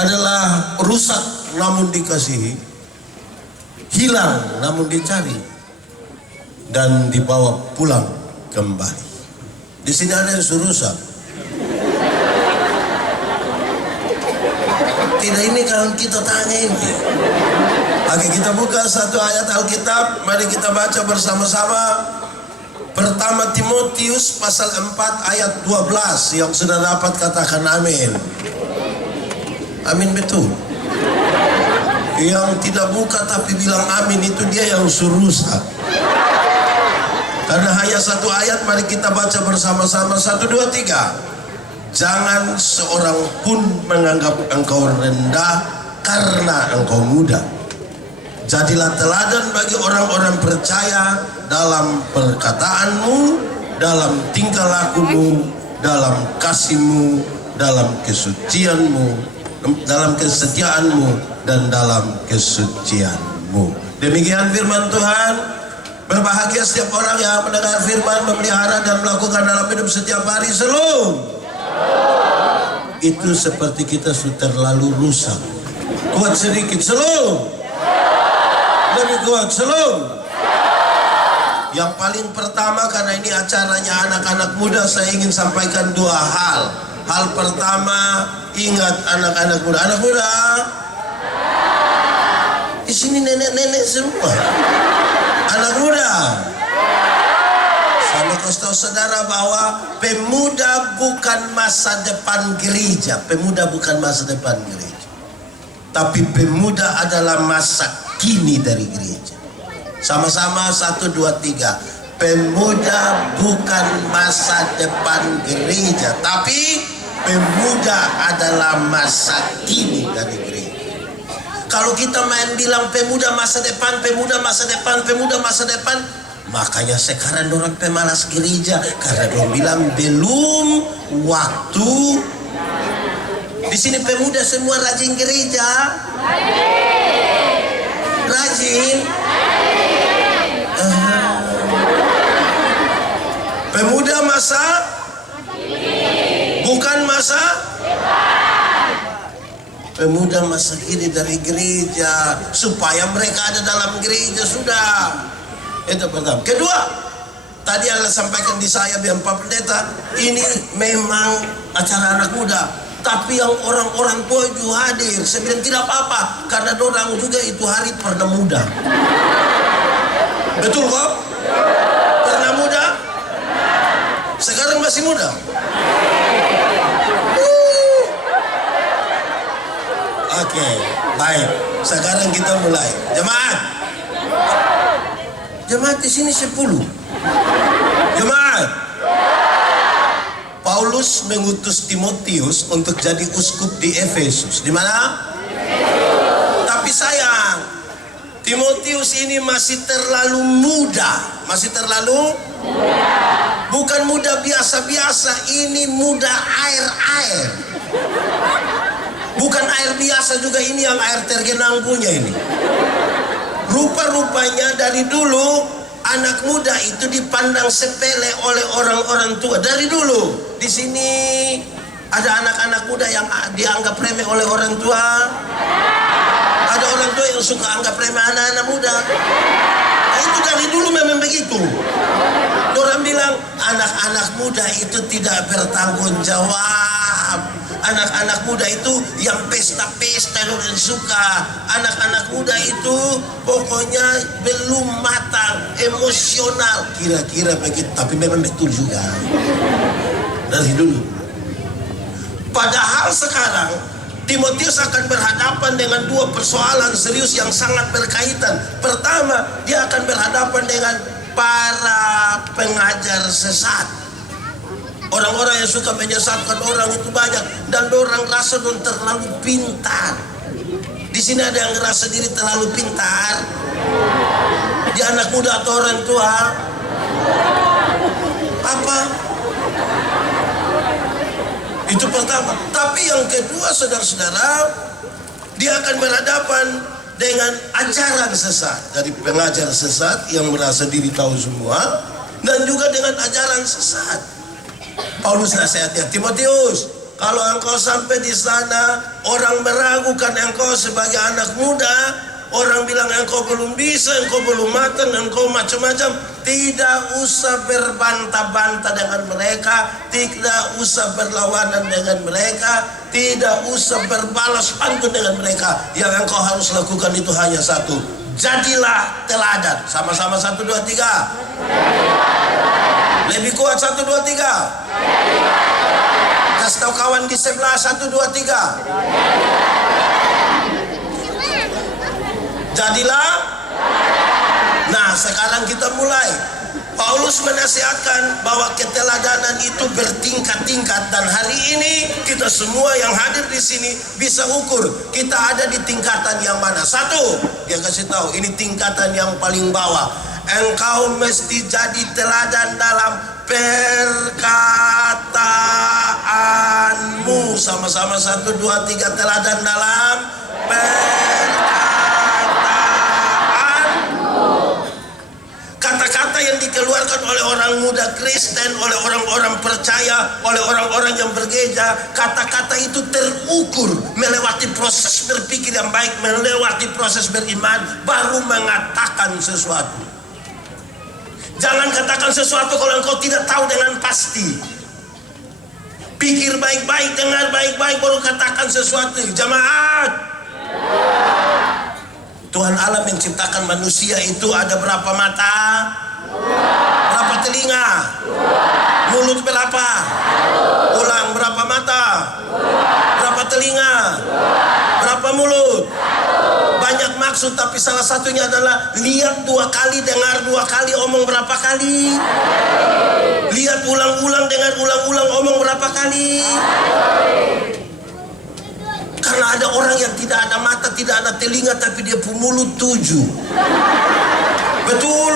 adalah rusak namun dikasihi, hilang namun dicari, dan dibawa pulang kembali. Di sini ada yang suruh rusak. Tidak, ini kalau kita tanya ini. Oke, kita buka satu ayat Alkitab. Mari kita baca bersama-sama. Pertama Timotius pasal 4 ayat 12. Yang sudah dapat katakan amin. Amin betul. Yang tidak buka tapi bilang amin, itu dia yang suruh rusak. Karena hanya satu ayat, mari kita baca bersama-sama. 1, 2, 3. Jangan seorang pun menganggap engkau rendah karena engkau muda. Jadilah teladan bagi orang-orang percaya dalam perkataanmu, dalam tingkah lakumu, dalam kasihmu, dalam kesucianmu, dalam kesetiaanmu, dan dalam kesucianmu. Demikian firman Tuhan. Berbahagia setiap orang yang mendengar firman, memelihara dan melakukan dalam hidup setiap hari. Shalom. Itu seperti kita sudah terlalu rusak. Kuat sedikit, shalom. Lebih kuat, shalom. Yang paling pertama, karena ini acaranya anak-anak muda, saya ingin sampaikan dua hal. Hal pertama, ingat anak-anak muda. Anak muda, di sini nenek-nenek semua. Anak muda, saya kasih tahu saudara bahwa pemuda bukan masa depan gereja. Pemuda bukan masa depan gereja, tapi pemuda adalah masa kini dari gereja. Sama-sama 1, 2, 3. Pemuda bukan masa depan gereja, tapi pemuda adalah masa kini dari gereja. Kalau kita main bilang pemuda masa depan, pemuda masa depan, pemuda masa depan, makanya sekarang orang pemalas gereja, karena orang bilang belum waktu. Di sini pemuda semua rajin gereja, rajin. Pemuda masa bukan masa pemuda masa kini dari gereja, supaya mereka ada dalam gereja sudah. Itu pertama. Kedua, tadi Allah sampaikan di saya biar Pak Pendeta, ini memang acara anak muda, tapi yang orang-orang tua juga hadir. Saya bilang tidak apa-apa, karena dorang juga itu hari pernah muda. Betul kok? Pernah muda? Sekarang masih muda. Oke, baik. Sekarang kita mulai. Jemaat. Jemaat di sini 10. Jemaat. Paulus mengutus Timotius untuk jadi uskup di Efesus. Di mana? Tapi sayang, Timotius ini masih terlalu muda. Masih terlalu muda. Bukan muda biasa-biasa, ini muda air-air. Bukan air biasa juga, ini yang air tergenang punya ini. Rupa-rupanya dari dulu anak muda itu dipandang sepele oleh orang-orang tua. Dari dulu di sini ada anak-anak muda yang dianggap remeh oleh orang tua. Ada orang tua yang suka anggap remeh anak-anak muda. Nah, itu dari dulu memang begitu. Orang bilang anak-anak muda itu tidak bertanggung jawab. Anak-anak muda itu yang pesta-pesta orang suka. Anak-anak muda itu pokoknya belum matang, emosional. Kira-kira begitu, tapi memang betul juga. Dari dulu. Padahal sekarang Timotius akan berhadapan dengan dua persoalan serius yang sangat berkaitan. Pertama, dia akan berhadapan dengan para pengajar sesat. Orang-orang yang suka menyesatkan orang itu banyak, dan orang rasa terlalu pintar. Di sini ada yang ngerasa diri terlalu pintar. Di anak muda atau orang tua? Apa? Itu pertama. Tapi yang kedua, saudara-saudara, dia akan berhadapan dengan ajaran sesat dari pengajar sesat yang merasa diri tahu semua, dan juga dengan ajaran sesat. Paulus nasihatnya, Timotius, Kalau engkau sampai di sana, orang meragukan engkau sebagai anak muda, orang bilang engkau belum bisa, engkau belum matang, engkau macam-macam. Tidak usah berbantah-bantah dengan mereka, tidak usah berlawanan dengan mereka, tidak usah berbalas pantun dengan mereka. Yang engkau harus lakukan itu hanya satu: jadilah teladan. Sama-sama 1, 2, 3. Lebih kuat 1, 2, 3. Kasih tahu kawan di sebelah 1, 2, 3. Jadilah. Nah, sekarang kita mulai. Paulus menasihatkan bahwa keteladanan itu bertingkat-tingkat, dan hari ini kita semua yang hadir di sini bisa ukur kita ada di tingkatan yang mana. Satu, dia kasih tahu ini tingkatan yang paling bawah. Engkau mesti jadi teladan dalam perkataanmu. Sama-sama 1, 2, 3. Teladan dalam perkataanmu. Kata-kata yang dikeluarkan oleh orang muda Kristen, oleh orang-orang percaya, oleh orang-orang yang bergereja, kata-kata itu terukur melewati proses berpikir yang baik, melewati proses beriman, baru mengatakan sesuatu. Jangan katakan sesuatu kalau engkau tidak tahu dengan pasti. Pikir baik-baik, dengar baik-baik, baru katakan sesuatu. Jemaat, Tuhan Allah menciptakan manusia itu ada berapa mata? Berapa telinga? Mulut berapa? Ulang, berapa mata? Berapa telinga? Berapa mulut? Banyak maksud, tapi salah satunya adalah lihat 2 kali, dengar 2 kali, omong berapa kali? Lihat ulang-ulang, dengar ulang-ulang, omong berapa kali? Karena ada orang yang tidak ada mata, tidak ada telinga, tapi dia punya mulut 7. Betul?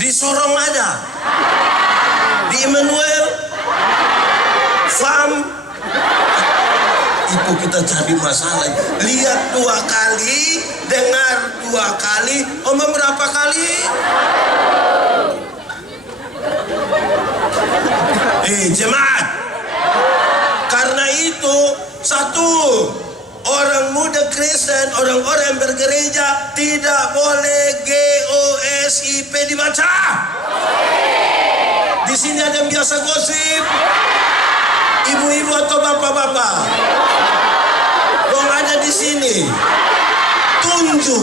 Di Sorong ada, di Emmanuel Farm. Itu kita cari masalah. Lihat 2 kali, dengar 2 kali, omong berapa kali? Jemaat, karena itu satu, orang muda Kristen, orang-orang yang bergereja tidak boleh GOSIP dibaca. Di sini ada yang biasa gosip, ibu-ibu atau bapak-bapak. Dong ada di sini. Tunjuk.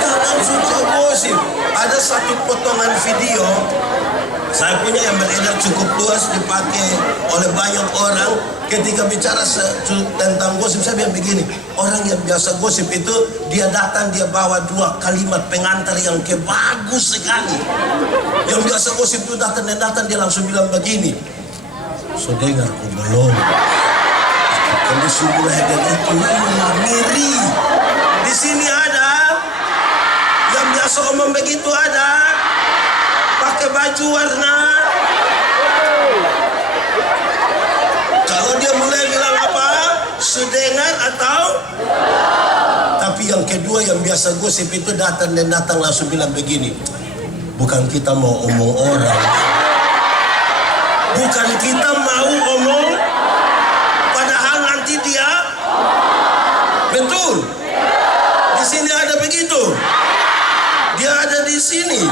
Jangan suka gosip. Ada satu potongan video saya punya yang beredar cukup luas, dipakai oleh banyak orang. Ketika bicara tentang gosip, saya bilang begini, orang yang biasa gosip itu dia datang, dia bawa 2 kalimat pengantar yang bagus sekali. Yang biasa gosip itu datang dia langsung bilang begini, so dengarku belum, kalau sudah ada itu ngiri. Di sini ada yang biasa omong begitu, ada pakai baju warna. Kalau dia mulai bilang apa? Sudengar atau? Tapi yang kedua yang biasa gosip itu datang langsung bilang begini, bukan kita mau omong orang, bukan kita mau omong, padahal nanti dia. Betul? Di sini ada begitu. Dia ada di sini.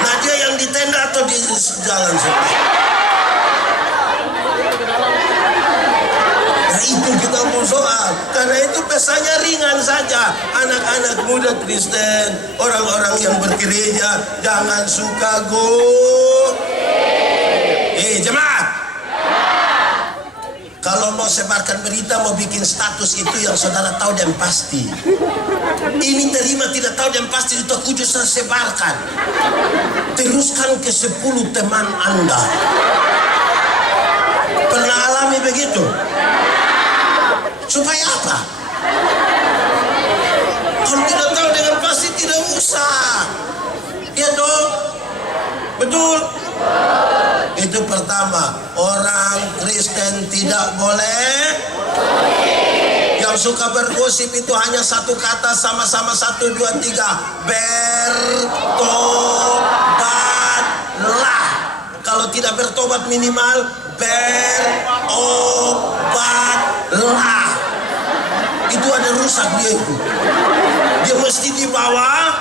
Nah, dia yang di tenda atau di jalan seperti. Nah, itu kita mau soal. Karena itu pesannya ringan saja. Anak-anak muda Kristen, orang-orang yang bergereja, jangan suka jemaat. Kalau mau sebarkan berita, mau bikin status itu yang saudara tahu dan pasti. Ini terima tidak tahu dan pasti, itu aku justru sebarkan. Teruskan ke 10 teman Anda. Pernah alami begitu? Supaya apa? Kalau tidak tahu dengan pasti tidak usah. Ya dong? Betul? Itu pertama, orang Kristen tidak boleh. Yang suka bergosip itu hanya satu kata, sama-sama 1, 2, 3. Bertobatlah. Kalau tidak bertobat minimal berobatlah. Itu ada rusak dia itu. Dia mesti dibawa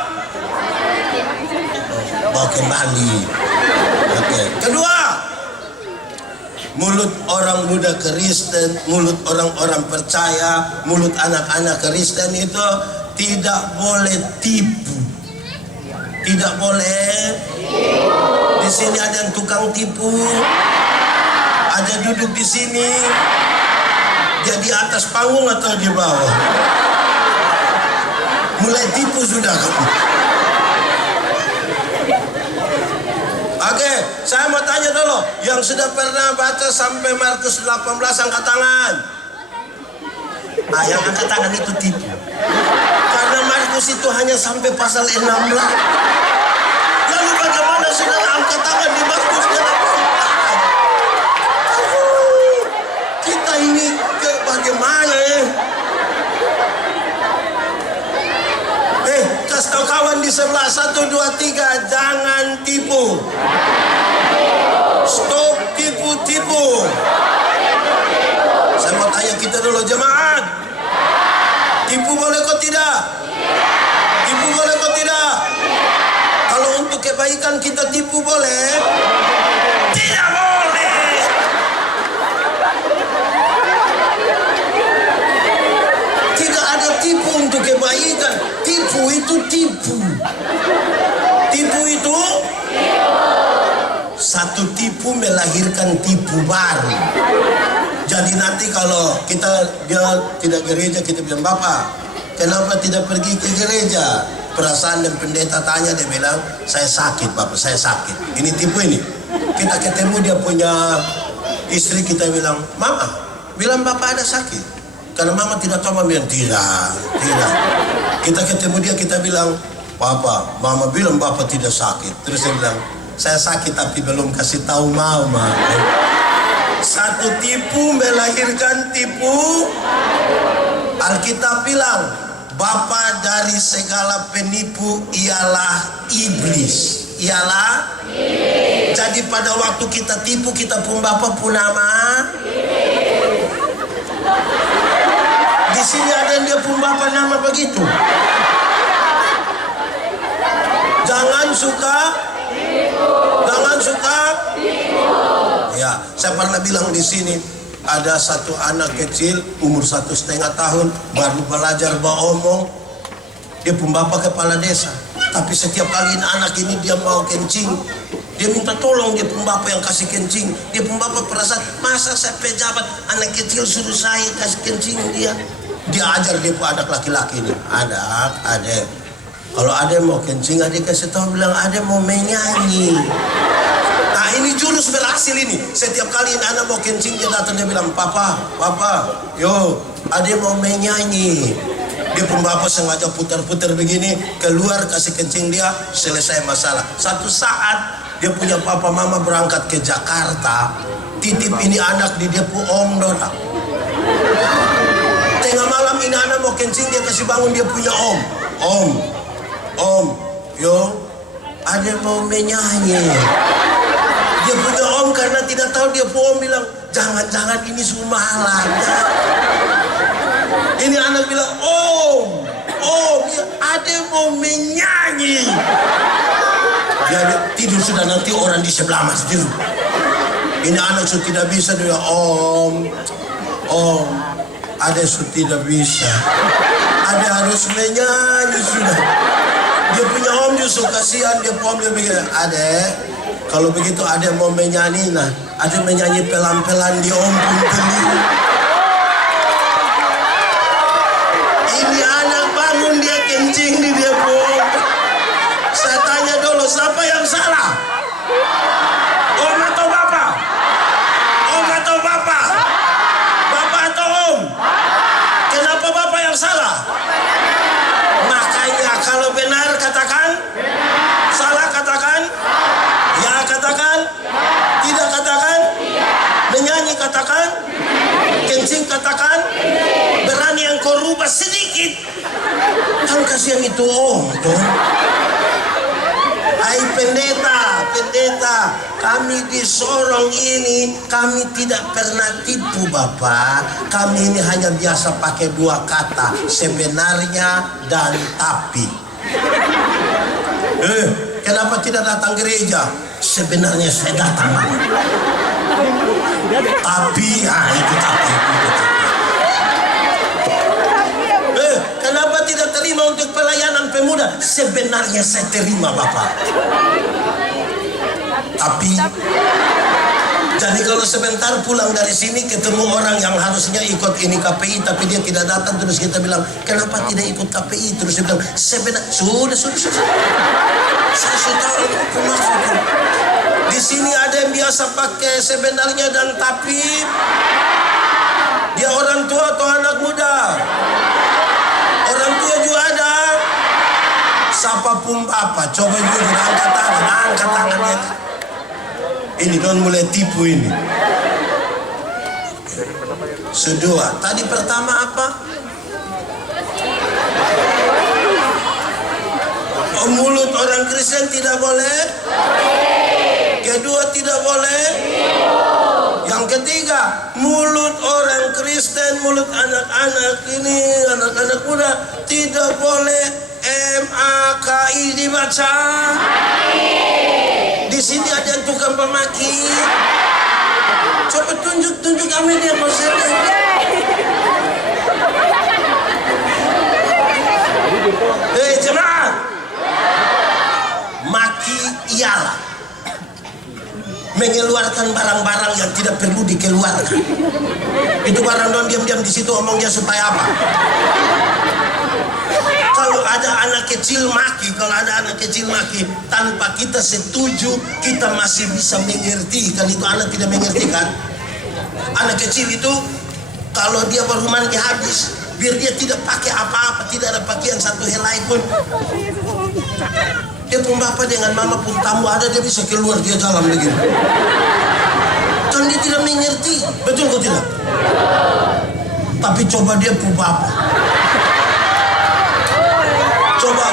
kembali. Oke. Kedua, mulut orang muda Kristen, mulut orang-orang percaya, mulut anak-anak Kristen itu tidak boleh tipu. Tidak boleh. Di sini ada yang tukang tipu. Ada duduk di sini. Dia di atas panggung atau di bawah? Mulai tipu sudah kamu. Oke, saya mau tanya dulu, yang sudah pernah baca sampai Markus 18 angkat tangan. Yang angkat tangan itu tipu. Karena Markus itu hanya sampai pasal 16. Lalu bagaimana saudara angkat tangan di Markus 18? Kita ini bagaimana ya? Kasih tahu kawan di sebelah, 1, 2, 3, jangan tipu. Stop tipu-tipu. Saya mau tanya kita dulu jemaat. Tipu boleh kok tidak? Tipu boleh kok tidak? Kalau untuk kebaikan kita tipu boleh? Tidak boleh. Tidak ada tipu untuk kebaikan. Tipu itu tipu. Tipu itu satu tipu melahirkan tipu baru. Jadi nanti kalau dia tidak gereja, kita bilang, Bapak, kenapa tidak pergi ke gereja? Perasaan dan pendeta tanya, dia bilang, saya sakit Bapak, saya sakit. Ini tipu ini. Kita ketemu dia punya istri, kita bilang, Mama, bilang Bapak ada sakit. Karena Mama tidak tahu, Mama bilang, tidak. Kita ketemu dia, kita bilang, Papa, Mama bilang Bapak tidak sakit. Terus dia bilang, saya sakit tapi belum kasih tahu Mama. Satu tipu melahirkan tipu. Alkitab bilang, bapa dari segala penipu ialah iblis. Ialah iblis. Jadi pada waktu kita tipu, kita pun bapa pun nama iblis. Di sini ada yang dia pun bapa nama begitu. Jangan suka tipu. Jangan suka tipu. Ya, saya pernah bilang di sini ada satu anak kecil umur 1,5 tahun baru belajar beromong. Dia pun bapak kepala desa. Tapi setiap kali anak ini dia mau kencing, dia minta tolong dia pun bapak yang kasih kencing. Dia pun bapak perasaan, masa saya pejabat anak kecil suruh saya kasih kencing dia. Dia ajar dia pun anak laki-laki ini. Adek. Kalau adek mau kencing, adek kasih tahu bilang adek mau menyanyi. Nah ini jurus berhasil ini. Setiap kali anak mau kencing dia datang, dia bilang, Papa, yo, adek mau menyanyi. Dia pun bapak sengaja putar-putar begini, keluar kasih kencing dia, selesai masalah. Satu saat dia punya papa mama berangkat ke Jakarta, titip ini anak di dia pun om dora. Tengah malam ini anak mau kencing, dia kasih bangun dia punya om, yo, adek mau menyanyi. Dia punya om karena tidak tahu, dia pun om bilang, jangan-jangan ini sumalan. Ini anak bilang, om, ada mau menyanyi. Dia tidur sudah, nanti orang di sebelah masih tidur. Ini anak sudah tidak bisa, dia om, ada sudah tidak bisa. Ada harus menyanyi sudah. Dia punya om justru kasihan, dia pun dia bilang, adek, kalau begitu ada mau menyanyi, nah ada menyanyi pelan-pelan di om pun beli. Ini anak bangun dia kencing di dia pun. Saya tanya dulu, siapa yang salah? Om atau bapak? Om atau bapak? Bapak atau om? Kenapa bapak yang salah? Makanya kalau benar katakan, salah katakan, ya katakan, tidak katakan, menyanyi katakan, kencing katakan, berani yang sakit. Kan kasihan itu om tuh. Hai pendeta, kami di Sorong ini kami tidak pernah tipu Bapak. Kami ini hanya biasa pakai dua kata, sebenarnya dan tapi. Kenapa tidak datang gereja? Sebenarnya saya datang Bapak. Tapi, itu tapi. Kenapa tidak terima untuk pelayanan pemuda? Sebenarnya saya terima Bapak. Tapi jadi kalau sebentar pulang dari sini ketemu orang yang harusnya ikut ini KPI tapi dia tidak datang, terus kita bilang kenapa tidak ikut KPI, terus dia bilang sudah saya sudah tahu aku maksud. Di sini ada yang biasa pakai sebenarnya dan tapi. Dia orang tua atau anak muda? Orang tua juga ada. Siapapun Bapak, coba juga angkat tangannya. Ini don mulai tipu ini. Kedua, tadi pertama apa? Mulut orang Kristen tidak boleh. Kedua, tidak boleh. Yang ketiga, mulut orang Kristen, mulut anak-anak ini, anak-anak muda tidak boleh MAKI dibaca. Di sini ada yang tukang pemaki. Coba tunjuk kami dia maksudnya. Jemaat, maki ialah mengeluarkan barang-barang yang tidak perlu dikeluarkan. Itu barang don diam-diam di situ omongnya supaya apa? Kalau ada anak kecil maki, tanpa kita setuju, kita masih bisa mengerti. Kan itu anak tidak mengerti kan? Anak kecil itu kalau dia baru mandi habis, biar dia tidak pakai apa-apa, tidak ada pakaian satu helai pun. Dia pun bapak dengan mama pun tamu ada, dia bisa keluar, dia jalan begini. Kan dia tidak mengerti, betul kok tidak? Tapi coba dia pun bapak. Coba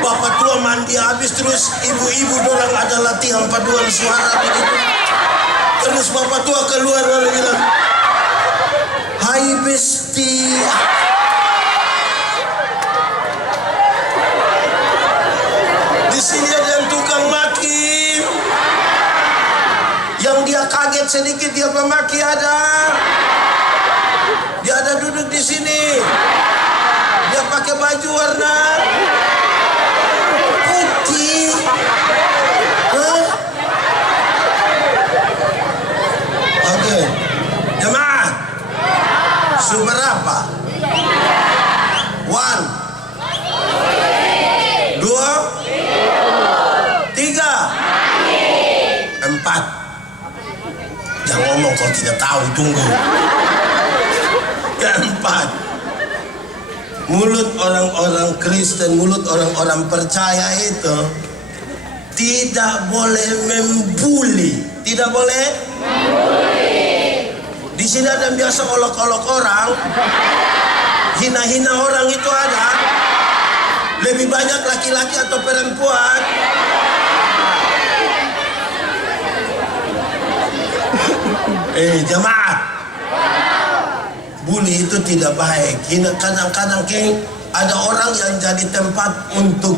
bapak tua mandi habis, terus ibu-ibu dorang ada latihan paduan suara begitu. Terus bapak tua keluar lalu bilang, "Hai besti." Di sini ada yang tukang maki. Yang dia kaget sedikit dia pemaki ada. Dia ada duduk di sini. Dia pakai baju warna putih. Oke. Jemaat. Sumber apa? 1 2 3 4. Jangan ngomong kalau tidak tahu, tunggu. Keempat, mulut orang-orang Kristen, mulut orang-orang percaya itu tidak boleh membuli. Tidak boleh membuli. Di sini ada yang biasa olok-olok orang, hina-hina orang itu ada. Lebih banyak laki-laki atau perempuan. Jemaat, bully itu tidak baik. Kadang-kadang ada orang yang jadi tempat untuk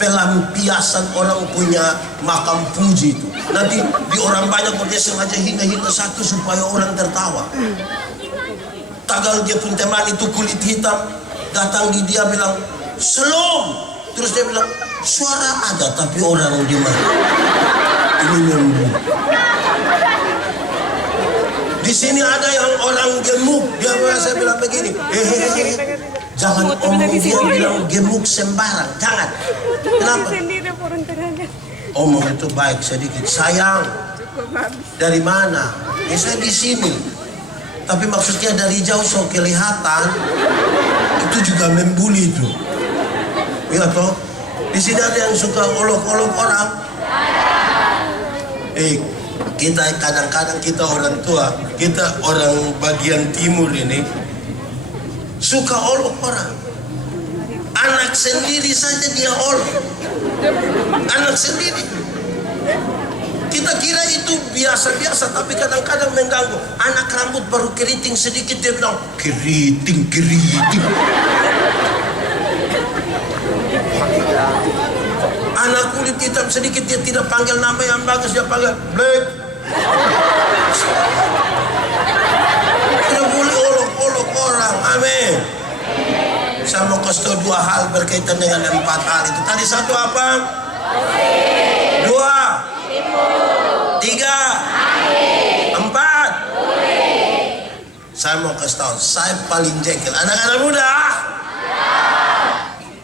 pelampiasan orang punya makam puji itu. Nanti di orang banyak dia sengaja hina-hina satu supaya orang tertawa. Tagal dia pun teman itu kulit hitam, datang di dia bilang, "Shalom." Terus dia bilang, "Suara ada tapi orang di mana?" Ini membunuh. Di sini ada yang orang gemuk, dia biasa bilang begini, jangan omong dia bilang gemuk sembarang, jangan. Kenapa? Omong itu baik sedikit, sayang. Dari mana? Saya di sini. Tapi maksudnya dari jauh so kelihatan, itu juga membuli itu. Iya toh? Di sini ada yang suka olok-olok orang. Kita kadang-kadang kita orang tua, kita orang bagian timur ini, Suka olok orang. Anak sendiri saja dia olok. Anak sendiri. Kita kira itu biasa-biasa, tapi kadang-kadang mengganggu. Anak rambut baru keriting sedikit, dia bilang, keriting. Anak kulit hitam sedikit, dia tidak panggil nama yang bagus, dia panggil Black. Tidak boleh olok-olok orang. Amin. Saya mau kasih tahu dua hal berkaitan dengan 4 hal itu. Tadi satu apa? 2, 3, 4. Saya mau kasih tahu, saya paling jengkel. Anak-anak muda,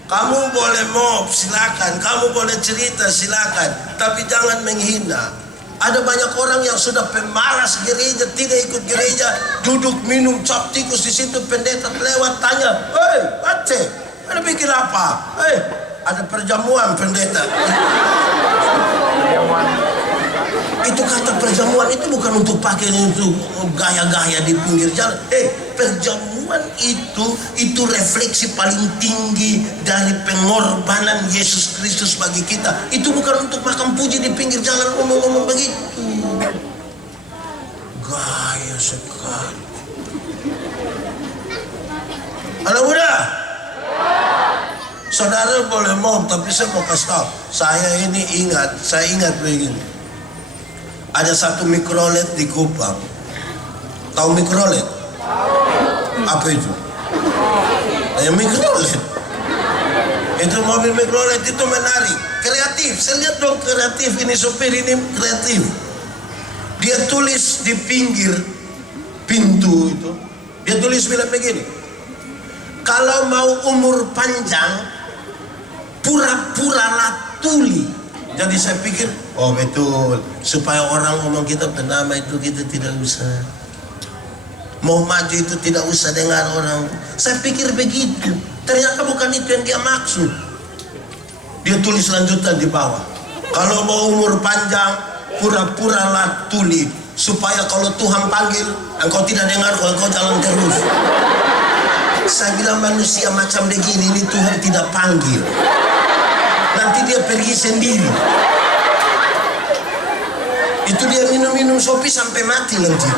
kamu boleh mob silakan, kamu boleh cerita silakan, tapi jangan menghina. Ada banyak orang yang sudah pemalas gereja, tidak ikut gereja, duduk minum cap tikus di situ. Pendeta lewat tanya, hei, baca, ada pikir apa? Hei, ada perjamuan pendeta. Itu kata perjamuan itu bukan untuk pakai untuk gaya-gaya di pinggir jalan. Perjamuan itu refleksi paling tinggi dari pengorbanan Yesus Kristus bagi kita. Itu bukan untuk makan puji di pinggir jalan ngomong-ngomong begitu. Gaya sekali. Anak muda, saudara boleh ngomong, tapi saya mau kasih tahu. Saya ingat begini. Ada satu mikrolet di Kupang. Tahu mikrolet? Apa itu? Mikrolet. Itu mobil mikrolet itu menarik, kreatif. Saya lihat dong kreatif ini, sopir ini kreatif. Dia tulis di pinggir pintu itu. Dia tulis bilang begini. Kalau mau umur panjang, pura-puralah tuli. Jadi saya pikir, oh betul, supaya orang ngomong kita bernama itu kita tidak usah. Mau maju itu tidak usah dengar orang. Saya pikir begitu. Ternyata bukan itu yang dia maksud. Dia tulis lanjutan di bawah. Kalau mau umur panjang, pura-puralah tuli. Supaya kalau Tuhan panggil, engkau tidak dengar, engkau jalan terus. Saya bilang manusia macam begini, ini Tuhan tidak panggil. Nanti dia pergi sendiri. Itu dia minum-minum sopi sampai mati nanti.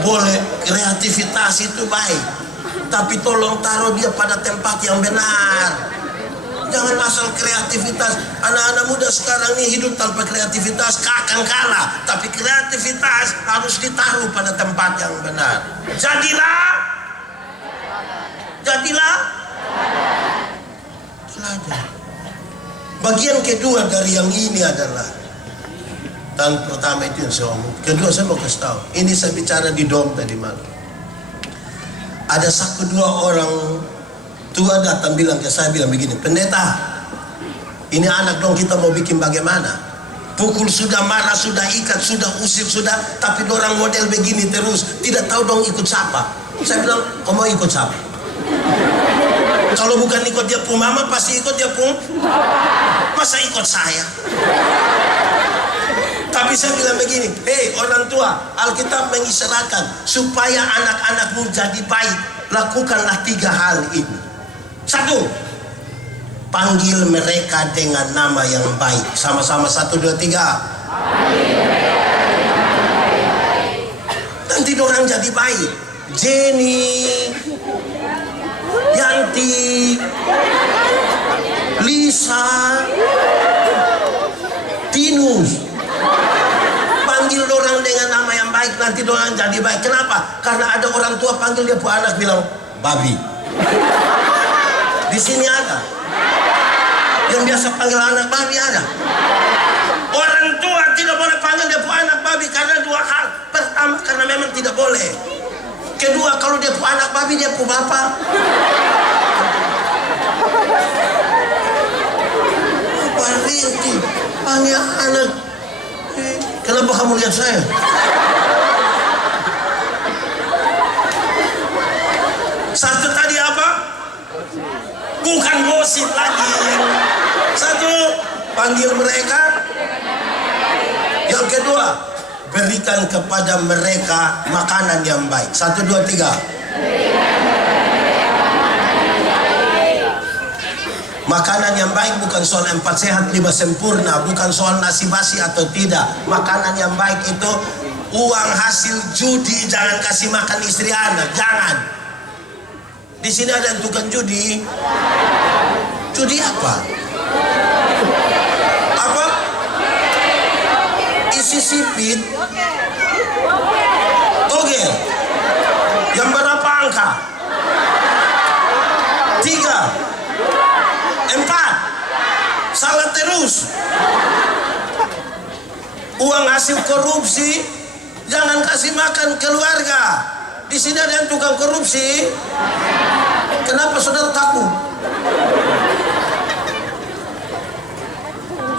Boleh kreativitas itu baik, tapi tolong taruh dia pada tempat yang benar. Jangan asal kreativitas. Anak-anak muda sekarang ini hidup tanpa kreativitas akan kalah. Tapi kreativitas harus ditaruh pada tempat yang benar. Jadilah teladan. Bagian kedua dari yang ini adalah, dan pertama itu yang saya omong. Kedua saya mau kasih tahu. Ini saya bicara di dom tadi malam. Ada dua orang tua datang bilang ke saya, bilang begini, pendeta, ini anak dong kita mau bikin bagaimana? Pukul sudah, marah sudah, ikat sudah, usir sudah, tapi orang model begini terus, tidak tahu dong ikut siapa. Saya bilang, kau mau ikut siapa? Kalau bukan ikut dia pun mama, pasti ikut dia pun. Masa ikut saya? Tapi saya bilang begini, hei orang tua, Alkitab mengisyaratkan supaya anak-anakmu jadi baik, lakukanlah 3 hal ini. 1, panggil mereka dengan nama yang baik. Sama-sama 1, 2, 3. Nanti orang jadi baik. Jenny, Yanti, Lisa, Tinus. Panggil orang dengan nama yang baik, nanti orang jadi baik. Kenapa? Karena ada orang tua panggil dia punya anak bilang babi. Di sini ada yang biasa panggil anak babi, ada. Orang tua tidak boleh panggil dia punya anak babi karena 2 hal. Pertama, karena memang tidak boleh. Kedua, kalau dia punya anak babi, dia punya bapak. Rinti, panggil anak. Kenapa kamu lihat saya? Satu tadi apa? Bukan gosip lagi. 1, panggil mereka. Yang kedua, berikan kepada mereka makanan yang baik. 1, 2, 3. Makanan yang baik bukan soal 4 sehat 5 sempurna, bukan soal nasi basi atau tidak. Makanan yang baik itu uang hasil judi jangan kasih makan istri anak, jangan. Di sini ada yang tukang judi. Judi apa? Apa? Isi sipit. Togel. Yang berapa angka? 3, 4. Salah terus. Uang hasil korupsi jangan kasih makan keluarga. Di sini ada yang tukang korupsi. Kenapa saudara takut?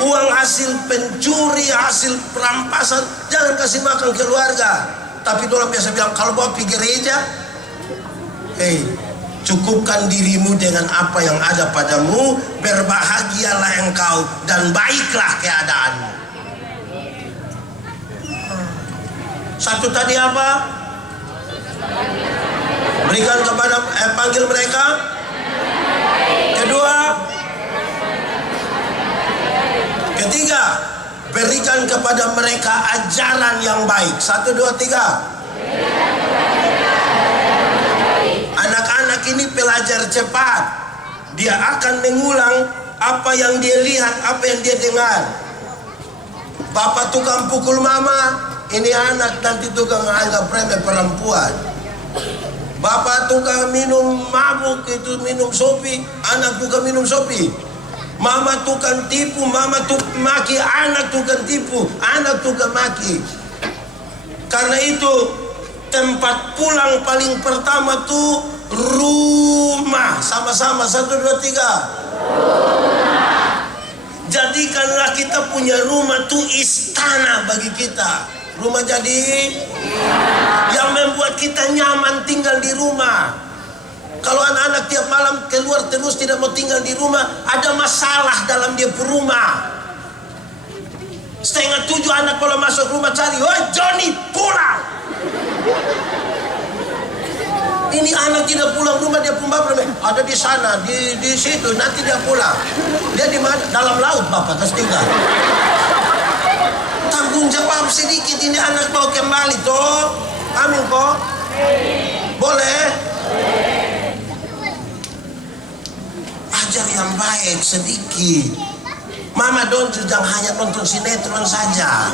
Uang hasil pencuri, hasil perampasan jangan kasih makan keluarga. Tapi orang biasa bilang kalau bawa pergi gereja, cukupkan dirimu dengan apa yang ada padamu, berbahagialah engkau dan baiklah keadaanmu. Satu tadi apa? Berikan kepada panggil mereka. Kedua, ketiga, berikan kepada mereka ajaran yang baik. 1, 2, 3. Anak-anak ini pelajar cepat. Dia akan mengulang apa yang dia lihat, apa yang dia dengar. Bapak tukang pukul mama, ini anak nanti tukang anggap remeh perempuan. Bapak tukang minum mabuk, itu minum sopi, anak tukang minum sopi. Mama tukang tipu, mama tukang maki, anak tukang tipu, anak tukang maki. Karena itu tempat pulang paling pertama tuh rumah. Sama-sama 1, 2, 3. Jadikanlah kita punya rumah tuh istana bagi kita. Rumah jadi yang membuat kita nyaman tinggal di rumah. Kalau anak-anak tiap malam keluar terus tidak mau tinggal di rumah, ada masalah dalam dia rumah. 6:30 anak kalau masuk rumah cari, "Oh Johnny pulang." Ini anak tidak pulang rumah, dia pun bapak ada di sana, di situ, nanti dia pulang. Dia di mana? Dalam laut bapak terus tinggal. Tanggung jawab sedikit, ini anak mau kembali toh. Amin kok? Boleh? Ajar yang baik sedikit. Mama jangan hanya nonton sinetron saja.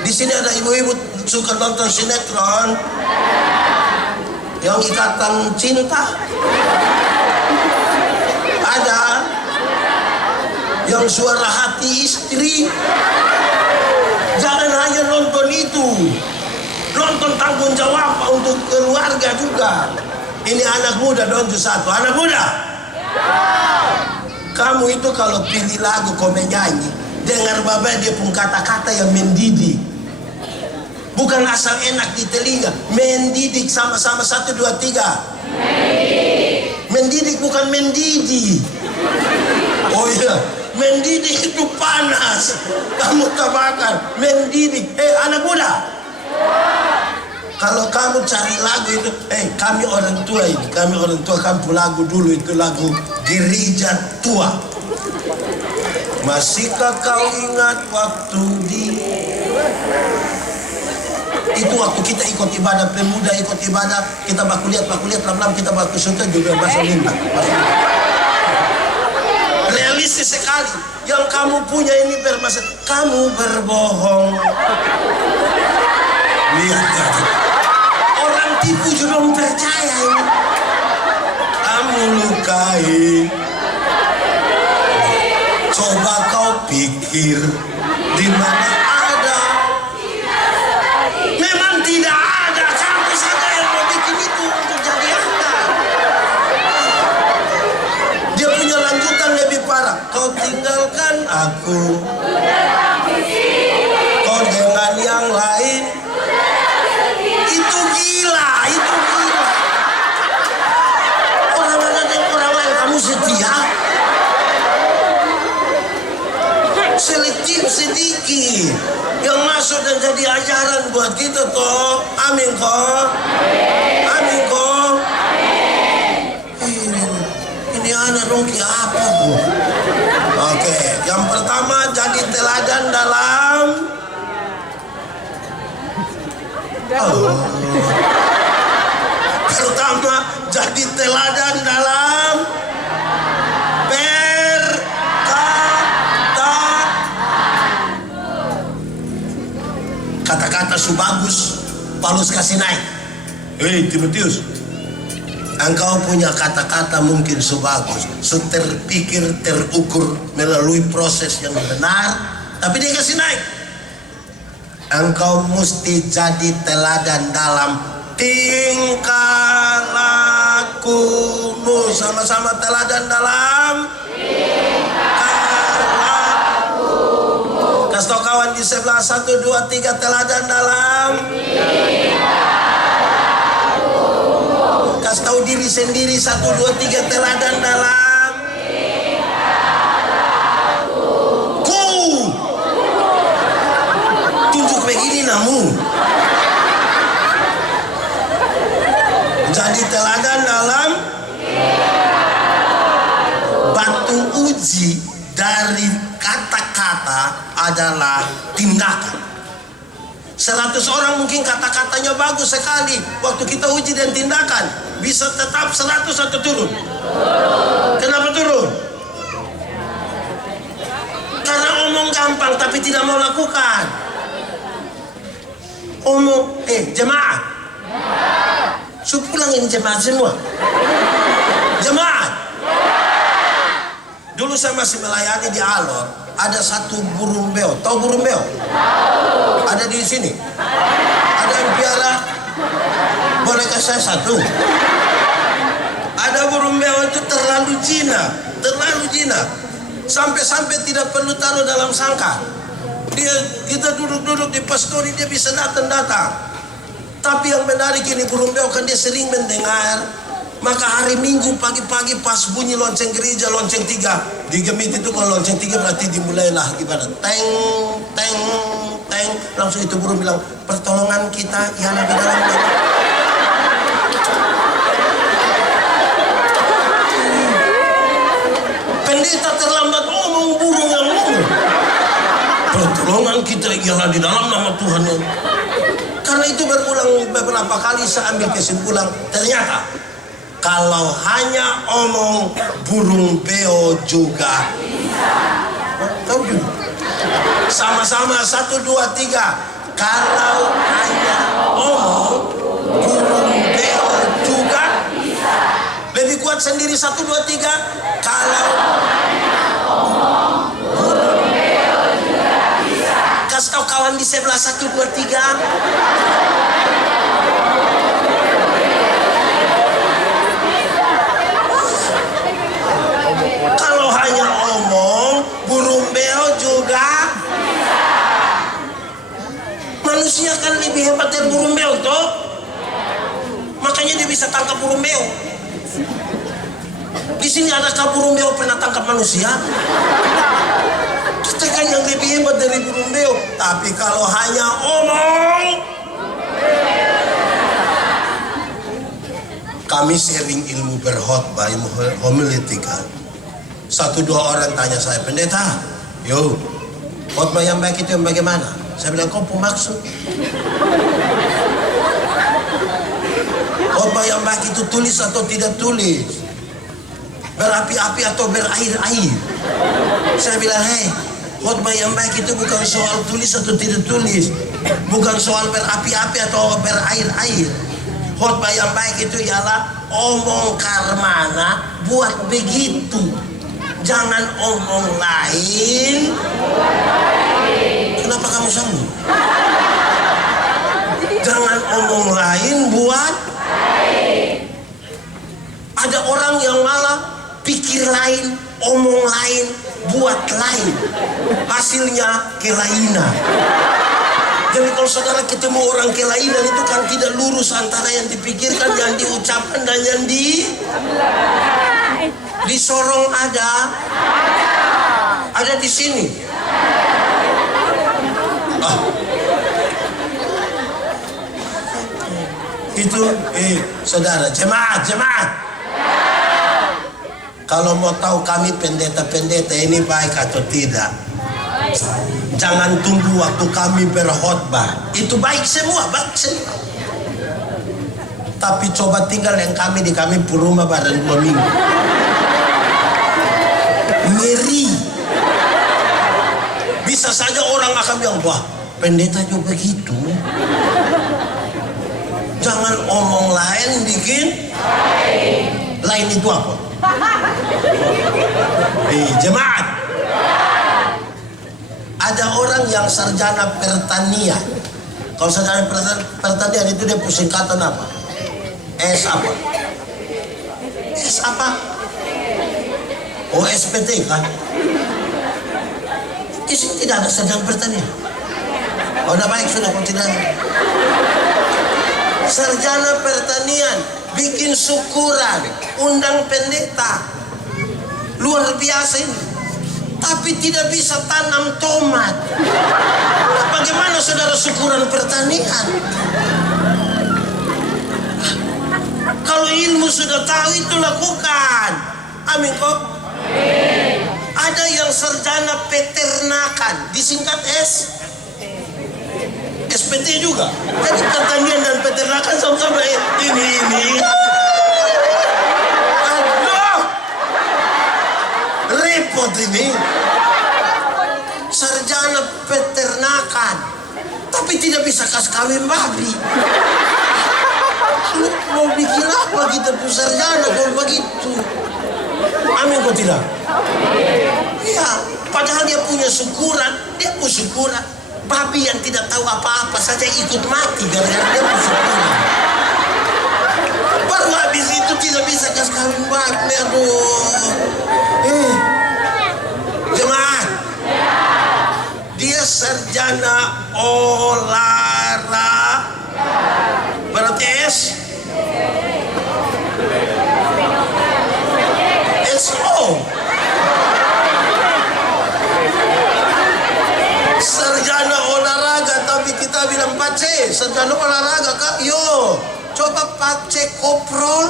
Di sini ada ibu-ibu suka nonton sinetron. Yang Ikatan Cinta. Ada yang Suara Hati Istri. Jangan hanya nonton itu. Nonton Tanggung Jawab untuk keluarga juga. Ini anak muda donju 1. Anak muda. Kamu itu kalau pilih lagu kau menyanyi, dengar bapak dia pun kata-kata yang mendidik. Bukan asal enak di telinga, mendidik. Sama-sama 1, 2, 3. Mendidik bukan mendidih. Oh iya, mendidik itu panas. Kamu terbakar. Mendidik. Anak muda. Kalau kamu cari lagu itu, kami orang tua ini, kami orang tua kampung lagu dulu itu lagu gereja tua. Masihkah kau ingat waktu itu waktu kita ikut ibadah, pemuda ikut ibadah, kita baku lihat lama-lama kita baku suka juga bahasa minta. Realistis sekali. Yang kamu punya ini bermaksud kamu berbohong. Lihat tadi. Orang tipu juga percaya ini. Kamu lukai. Coba kau pikir di mana ada. Memang tidak ada. Kamu saja yang mau bikin itu untuk jadi anda. Dia punya lanjutan lebih parah. Kau tinggalkan aku. Kau dengan yang lain. Itu gila, itu gila. Orang lain kamu setia. Selektif sedikit. Yang masuk dan jadi aja kok. Amin kok. Ini anak Rongki apa bu? Oke, yang pertama jadi teladan dalam pertama jadi teladan dalam kata-kata su bagus. Paulus kasih naik. Hei Timotius, engkau punya kata-kata mungkin su bagus, su terpikir, terukur melalui proses yang benar, tapi dia kasih naik. Engkau mesti jadi teladan dalam tingkah lakumu. Sama-sama teladan dalam tingkah lakumu. Kasih tau kawan di sebelah, 1, 2, 3 teladan dalam tingkah lakumu. Kasih tahu diri sendiri, 1, 2, 3 teladan dalam tingkah lakumu. Tunjuk begini namu. Jadi teladan dalam batu uji dari kata-kata adalah tindakan. 100 orang mungkin kata-katanya bagus sekali, waktu kita uji dan tindakan bisa tetap 100 atau turun? Kenapa turun? Karena omong gampang tapi tidak mau lakukan. Omong, jemaah, pulangin jemaat semua. Jemaat. Dulu saya masih melayani di Alor, ada satu burung beo. Tahu burung beo? Ada di sini. Ada yang piara. Bolehkah saya satu? Ada burung beo itu terlalu jinak, sampai tidak perlu taruh dalam sangkar. Kita duduk di pastori, dia bisa datang. Tapi yang menarik ini burung beo kan dia sering mendengar. Maka hari Minggu pagi-pagi pas bunyi lonceng gereja, lonceng 3 di Gemit itu, kalau lonceng 3 berarti dimulailah ibadah teng teng teng. Langsung itu burung bilang, pertolongan kita ialah di dalam nama. Pendeta terlambat omong, burung yang ngomong. Pertolongan kita ialah di dalam nama Tuhan. Karena itu berulang beberapa kali saya ambil kesimpulan, ternyata kalau hanya omong, burung beo juga bisa. Tahu juga? Sama-sama 1, 2, 3. Kalau hanya omong, burung beo juga bisa. Lebih kuat sendiri, 1, 2, 3. Kalau hanya omong, burung beo juga bisa. Kasih tahu kawan di sebelah, 1, 2, 3. Kalau hanya omong, burung beo juga bisa. Manusia kan lebih hebat dari burung beo toh. Makanya dia bisa tangkap burung beo. Di sini adakah burung beo pernah tangkap manusia? Kita kan yang lebih hebat dari burung beo. Tapi kalau hanya omong, kami sharing ilmu berkhotbah, ilmu homiletika. 1, 2 orang tanya saya, pendeta, yo, khotbah yang baik itu yang bagaimana? Saya bilang, kau maksud? Khotbah yang baik itu tulis atau tidak tulis? Berapi-api atau berair-air? Saya bilang, hei, khotbah yang baik itu bukan soal tulis atau tidak tulis, bukan soal berapi-api atau berair-air. Khotbah yang baik itu ialah omong karmana, buat begitu. Jangan omong lain. Kenapa kamu sambung? Jangan omong lain buat. Ada orang yang malah pikir lain, omong lain, buat lain. Hasilnya kelainan. Jadi kalau saudara ketemu orang kelainan itu kan tidak lurus antara yang dipikirkan, yang diucapkan dan yang di Sorong ada di sini. Itu saudara jemaat. Kalau mau tahu kami pendeta-pendeta ini baik atau tidak, jangan tunggu waktu kami berkhotbah. Itu baik semua. Tapi coba tinggal yang kami di kami rumah bareng 2 minggu. Ngeri. Bisa saja orang akan bilang, wah pendeta juga begitu. Jangan omong lain bikin lain itu apa? Jemaat. Ada orang yang sarjana pertanian. Kalau sarjana pertanian itu dia singkatan apa? S apa? S apa? Oh, SPT kan? Di sini tidak ada sarjana pertanian. Oh, udah baik sudah kalau tidak ada. Sarjana pertanian bikin syukuran, undang pendeta, luar biasa ini. Tapi tidak bisa tanam tomat. Nah, bagaimana saudara syukuran pertanian? Kalau ilmu sudah tahu itu lakukan. Amin kok. Ada yang sarjana peternakan, disingkat S. SPT juga. Jadi pertanian dan peternakan sama-sama ini. Aduh, repot ini. Sarjana peternakan, tapi tidak bisa kawin babi. Mau bikin apa kita pun sarjana kalau begitu? Amin kok tidak? Iya, padahal dia punya syukuran, babi yang tidak tahu apa-apa saja ikut mati gara-gara dia bersyukuran. Baru habis itu tidak bisa kawin babi. Aduh. Jemaat. Dia sarjana olahraga. Berarti S. SO. Sarjana olahraga tapi kita bilang pace. Sarjana olahraga kak. Yo, coba pace koprol.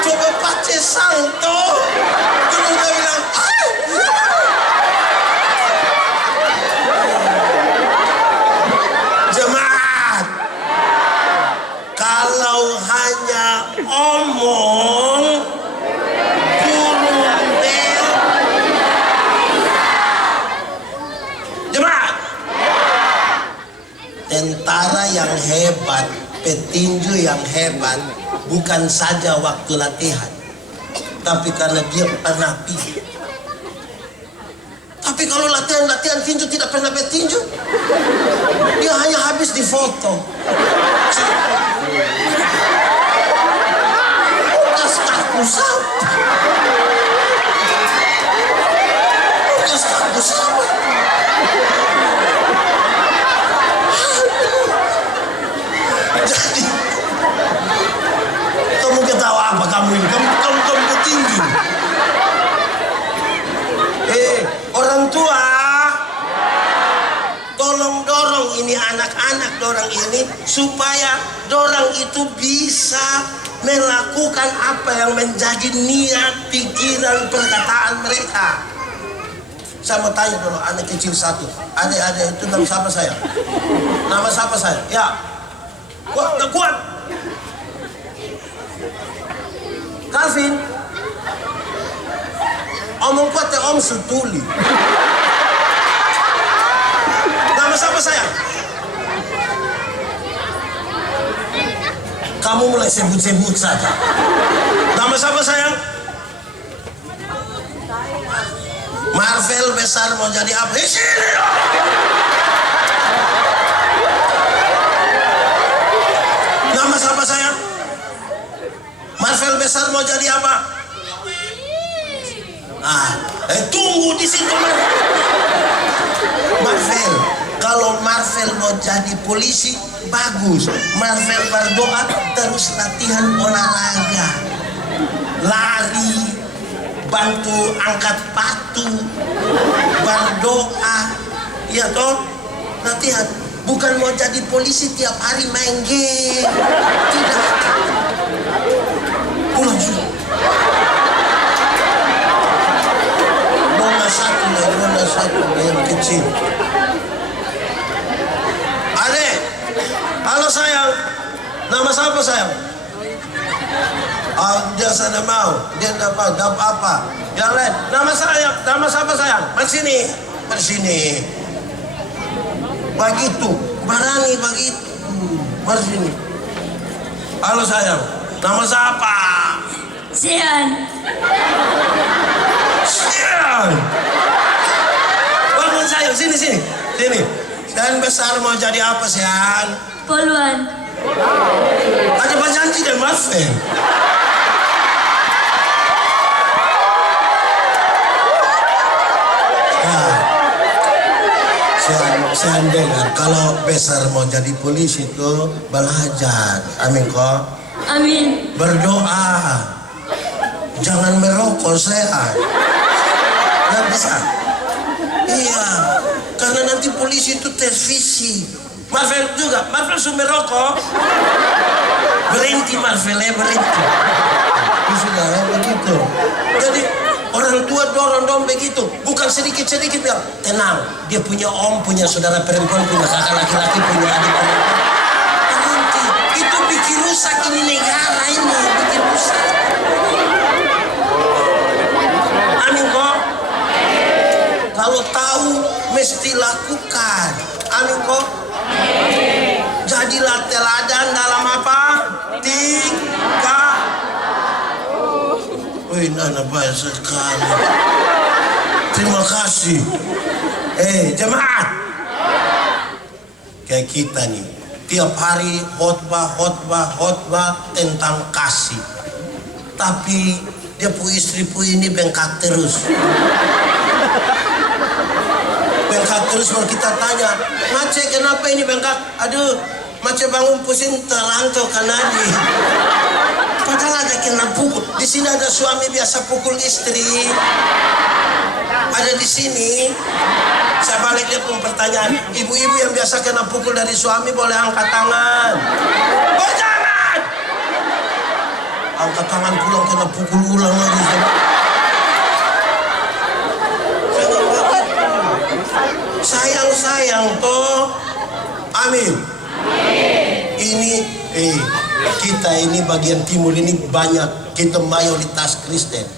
Coba pace salto. Terus dia bilang jemaat, kalau hanya omong burung bel. Jemaat, tentara yang hebat, petinju yang hebat bukan saja waktu latihan, tapi karena dia pernah pergi. Tapi kalau latihan tinju tidak pernah petinju, dia hanya habis di foto. Bekas kaku sapi. Jadi kamu ketawa apa kamu ini? Kamu petinju. Orang tua, tolong dorong ini anak-anak dorang ini supaya dorang itu bisa melakukan apa yang menjadi niat, pikiran, perkataan mereka. Saya mau tanya dulu anak kecil satu, adik-adik itu nama siapa saya? Nama siapa saya? Ya, kuat. Calvin, omong kuat ya om Sutuli. Nama siapa saya? Kamu mulai sebut-sebut saja. Nama siapa sayang? Marvel besar mau jadi apa? Di sini dong. Nama siapa sayang? Marvel besar mau jadi apa? Tunggu di situ Marvel. Kalau Marvel mau jadi polisi bagus. Marvel berdoa terus latihan olahraga, lari, bantu angkat batu, berdoa, ya toh. Latihan, bukan mau jadi polisi tiap hari main game, tidak. Pulang sudah. Nona satu yang kecil. Adek, halo sayang, nama siapa sayang? Dia sana mau, dia dapat apa? Yang lain, nama siapa sayang? Mari sini. Begitu, berani begitu. Mari sini. Halo sayang, nama siapa? Sian. Bangun sayang, sini. Dan besar mau jadi apa Sian? Poluan. Ada berjanji dan Marvel. Sian dengar, kalau besar mau jadi polisi itu belajar. Amin kok. Amin. Berdoa. Jangan merokok sehat. Nggak bisa. Iya, karena nanti polisi itu tes fisik. Marvel juga, Marvel sumber rokok. Berhenti Marvel, berhenti. Sudah begitu. Jadi orang tua dorong begitu, bukan sedikit bilang tenang. Dia punya om, punya saudara perempuan, punya kakak laki-laki, punya adik perempuan. Berhenti. Itu bikin rusak ini negara ini, bikin rusak. Amin kok. Kalau tahu mesti lakukan. Amin kok. Jadilah teladan dalam apa? 3. Wih, Nana baik sekali. Terima kasih. Jemaat. Kayak kita nih, tiap hari khotbah tentang kasih. Tapi dia istri ini bengkak terus. Bengkak terus, kalau kita tanya, Mace kenapa ini bengkak? Aduh, Mace bangun pusing telanto kanadi. Padahal ada kena pukul. Di sini ada suami biasa pukul istri. Ada di sini. Saya balik dia pun pertanyaan, ibu-ibu yang biasa kena pukul dari suami boleh angkat tangan. Oh jangan! Angkat tangan pulang kena pukul ulang lagi. Sayang toh. Amin. Ini kita ini bagian timur ini banyak, kita mayoritas Kristen.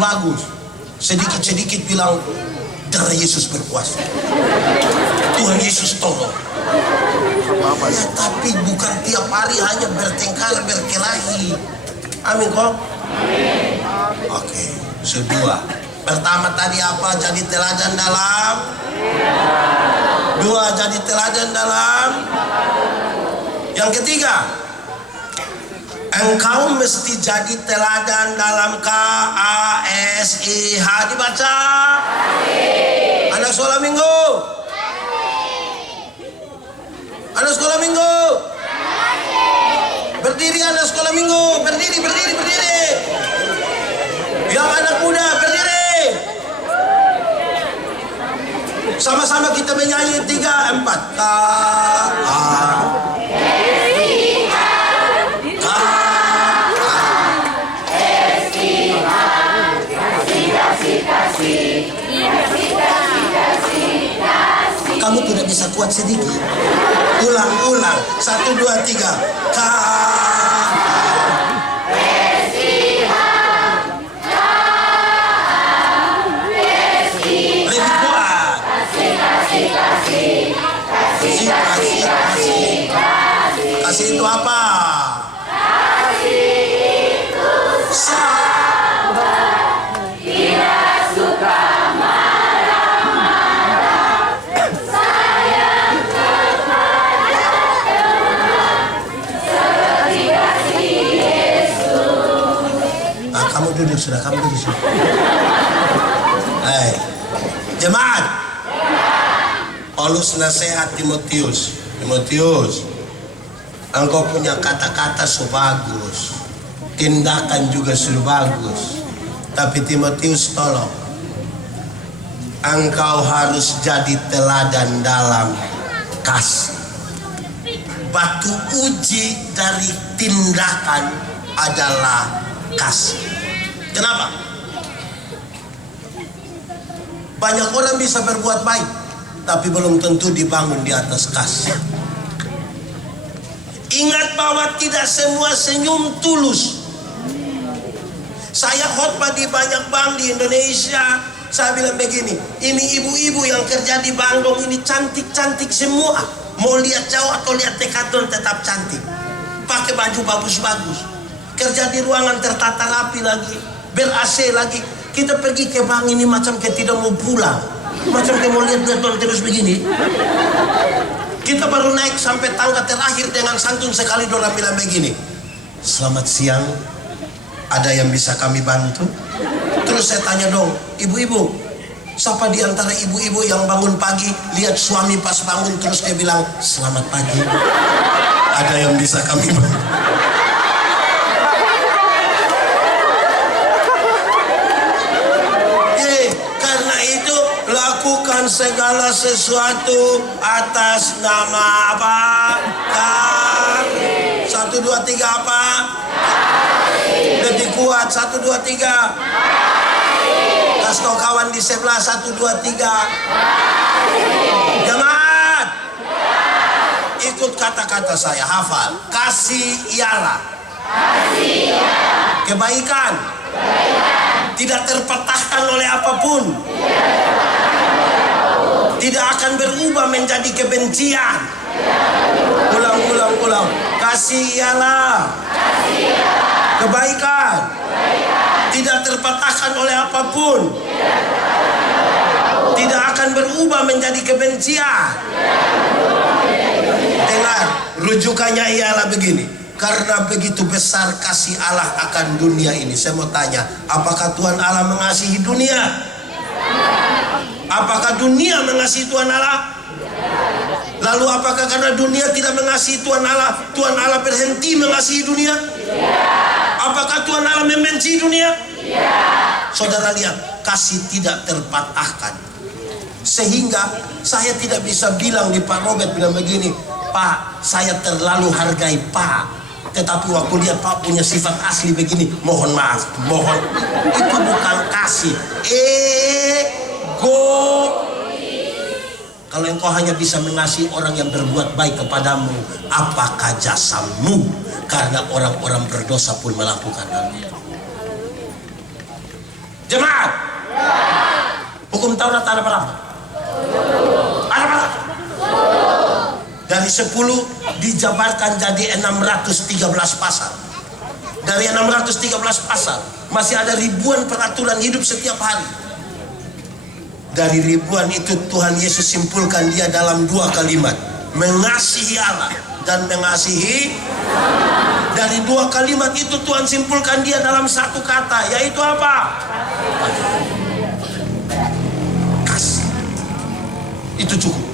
Bagus. Sedikit bilang darah Yesus berkuasa. Tuhan Yesus tolong. Ya, tapi bukan tiap hari hanya bertengkar, berkelahi. Amin kok. Oke. Kedua. Pertama tadi apa? Jadi teladan dalam. 2. Jadi teladan dalam. Yang ketiga, engkau mesti jadi teladan dalam KASIH. Dibaca. Anak sekolah minggu. Anak sekolah minggu. Berdiri anak sekolah minggu. Berdiri. Yang anak muda berdiri. Sama-sama kita menyanyi 3, 4. Kamu tidak bisa kuat sedikit. Ulang. 1, 2, 3. Lebih kuat. Kasih itu apa? Kasih itu sabar, tidak suka marah-marah, sayang kepada teman seperti kasih Yesus. Kamu duduk sudah. Jemaat. Paulus nasihat Timotius, engkau punya kata-kata bagus, tindakan juga sudah bagus, Tapi Timotius, tolong, engkau harus jadi teladan dalam kasih. Batu uji dari tindakan adalah kasih. Kenapa? Banyak orang bisa berbuat baik, tapi belum tentu dibangun di atas kasih. Ingat bahwa tidak semua senyum tulus. Saya khotbah di banyak bank di Indonesia. Saya bilang begini, ini ibu-ibu yang kerja di Bandung ini cantik-cantik semua. Mau lihat jauh atau lihat Decathlon tetap cantik. Pakai baju bagus-bagus. Kerja di ruangan tertata rapi lagi, ber-AC lagi. Kita pergi ke bank ini macam kayak tidak mau pulang. Macam kayak mau lihat terus begini. Kita baru naik sampai tangga terakhir dengan santun sekali orang bilang begini, selamat siang, ada yang bisa kami bantu? Terus saya tanya dong, ibu-ibu, siapa di antara ibu-ibu yang bangun pagi lihat suami pas bangun terus dia bilang selamat pagi, ada yang bisa kami bantu? Karena itu lakukan segala sesuatu atas nama apa? Kasih. 1, 2, 3 apa? Lebih kuat. 1, 2, 3. Kasih tau kawan di sebelah. 1, 2, 3. Jemaat, ikut kata-kata saya, hafal. Kasih ialah kebaikan, tidak terpatahkan oleh apapun, tidak akan berubah menjadi kebencian. Ulang. Kasih ialah kebaikan, tidak terpatahkan oleh apapun, tidak akan berubah menjadi kebencian. Dengar, rujukannya ialah begini. Karena begitu besar kasih Allah akan dunia ini. Saya mau tanya, apakah Tuhan Allah mengasihi dunia? Apakah dunia mengasihi Tuhan Allah? Lalu apakah karena dunia tidak mengasihi Tuhan Allah berhenti mengasihi dunia? Apakah Tuhan Allah membenci dunia? Saudara lihat, kasih tidak terpatahkan. Sehingga saya tidak bisa bilang di Pak Robert bilang begini, Pak, saya terlalu hargai Pak. Tetapi waktu lihat Pak punya sifat asli begini, mohon maaf, mohon. Itu bukan kasih, ego. Kalau engkau hanya bisa mengasihi orang yang berbuat baik kepadamu, apakah jasamu? Karena orang-orang berdosa pun melakukan hal itu. Jemaat, hukum Taurat ada berapa? Ada berapa? Dari 10 dijabarkan jadi 613 pasal. Dari 613 pasal masih ada ribuan peraturan hidup setiap hari. Dari ribuan itu Tuhan Yesus simpulkan dia dalam 2 kalimat, mengasihi Allah dan mengasihi. Dari 2 kalimat itu Tuhan simpulkan dia dalam 1 kata, yaitu apa? Kasih. Itu cukup.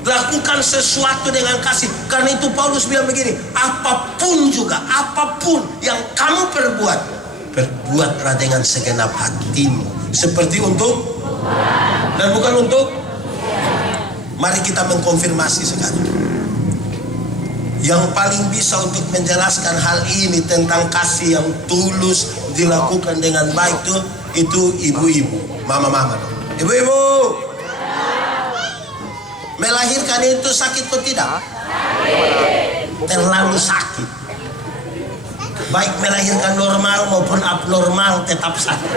Lakukan sesuatu dengan kasih. Karena itu Paulus bilang begini, apapun yang kamu perbuat, perbuatlah dengan segenap hatimu, seperti untuk dan bukan untuk. Mari kita mengkonfirmasi sekarang. Yang paling bisa untuk menjelaskan hal ini tentang kasih yang tulus dilakukan dengan baik itu ibu-ibu, mama-mama. Ibu-ibu, melahirkan itu sakit atau tidak? Terlalu sakit. Baik melahirkan normal maupun abnormal tetap sakit.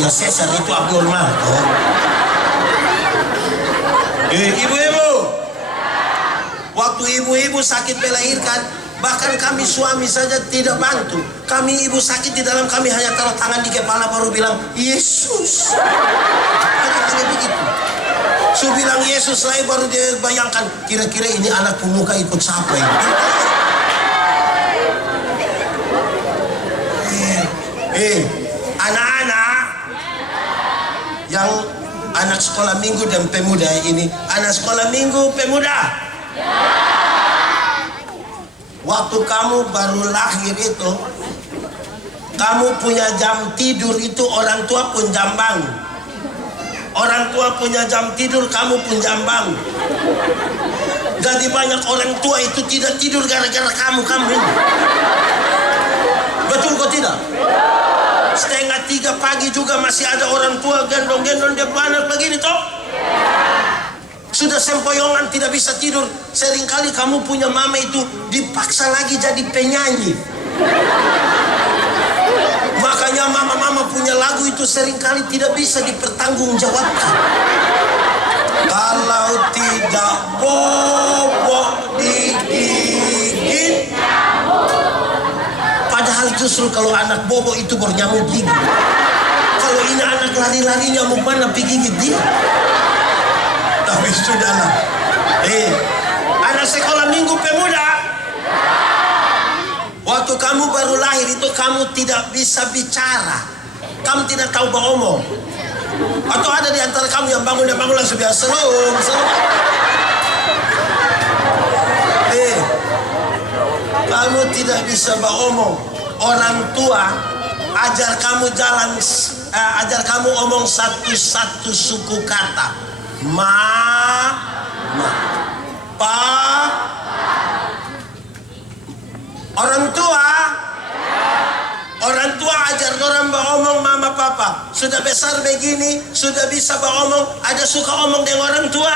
Ya sesar itu abnormal. Ibu-ibu, waktu ibu-ibu sakit melahirkan, bahkan kami suami saja tidak bantu. Kami ibu sakit di dalam, kami hanya taruh tangan di kepala baru bilang Yesus. Hanya begitu. Su bilang Yesus lagi baru dia bayangkan, kira-kira ini anak pemuka ikut siapa ini? Anak-anak yang anak sekolah minggu dan pemuda ini, anak sekolah minggu pemuda. Waktu kamu baru lahir itu, Kamu punya jam tidur itu orang tua pun jam bangun. Orang tua punya jam tidur, kamu pun jam bangun. Jadi banyak orang tua itu tidak tidur gara-gara kamu ini. Betul kok tidak? 2:30 pagi juga masih ada orang tua gendong-gendong dia anak begini toh. Sudah sempoyongan tidak bisa tidur. Seringkali kamu punya mama itu dipaksa lagi jadi penyanyi. Makanya mama-mama punya lagu itu seringkali tidak bisa dipertanggungjawabkan. Kalau tidak bobo digigit. Padahal justru kalau anak bobo itu baru nyamuk gigit. Kalau ini anak lari-lari nyamuk mana pergi gigit dia. Tapi sudahlah. Anak sekolah minggu pemuda. Waktu kamu baru lahir itu kamu tidak bisa bicara. Kamu tidak tahu beromong. Atau ada di antara kamu yang bangun langsung biasa salam. Kamu tidak bisa beromong. Orang tua ajar kamu ajar kamu omong satu-satu suku kata. Ma, pa. Orang tua ajar orang beromong mama papa. Sudah besar begini, sudah bisa beromong. Ada suka omong dengan orang tua?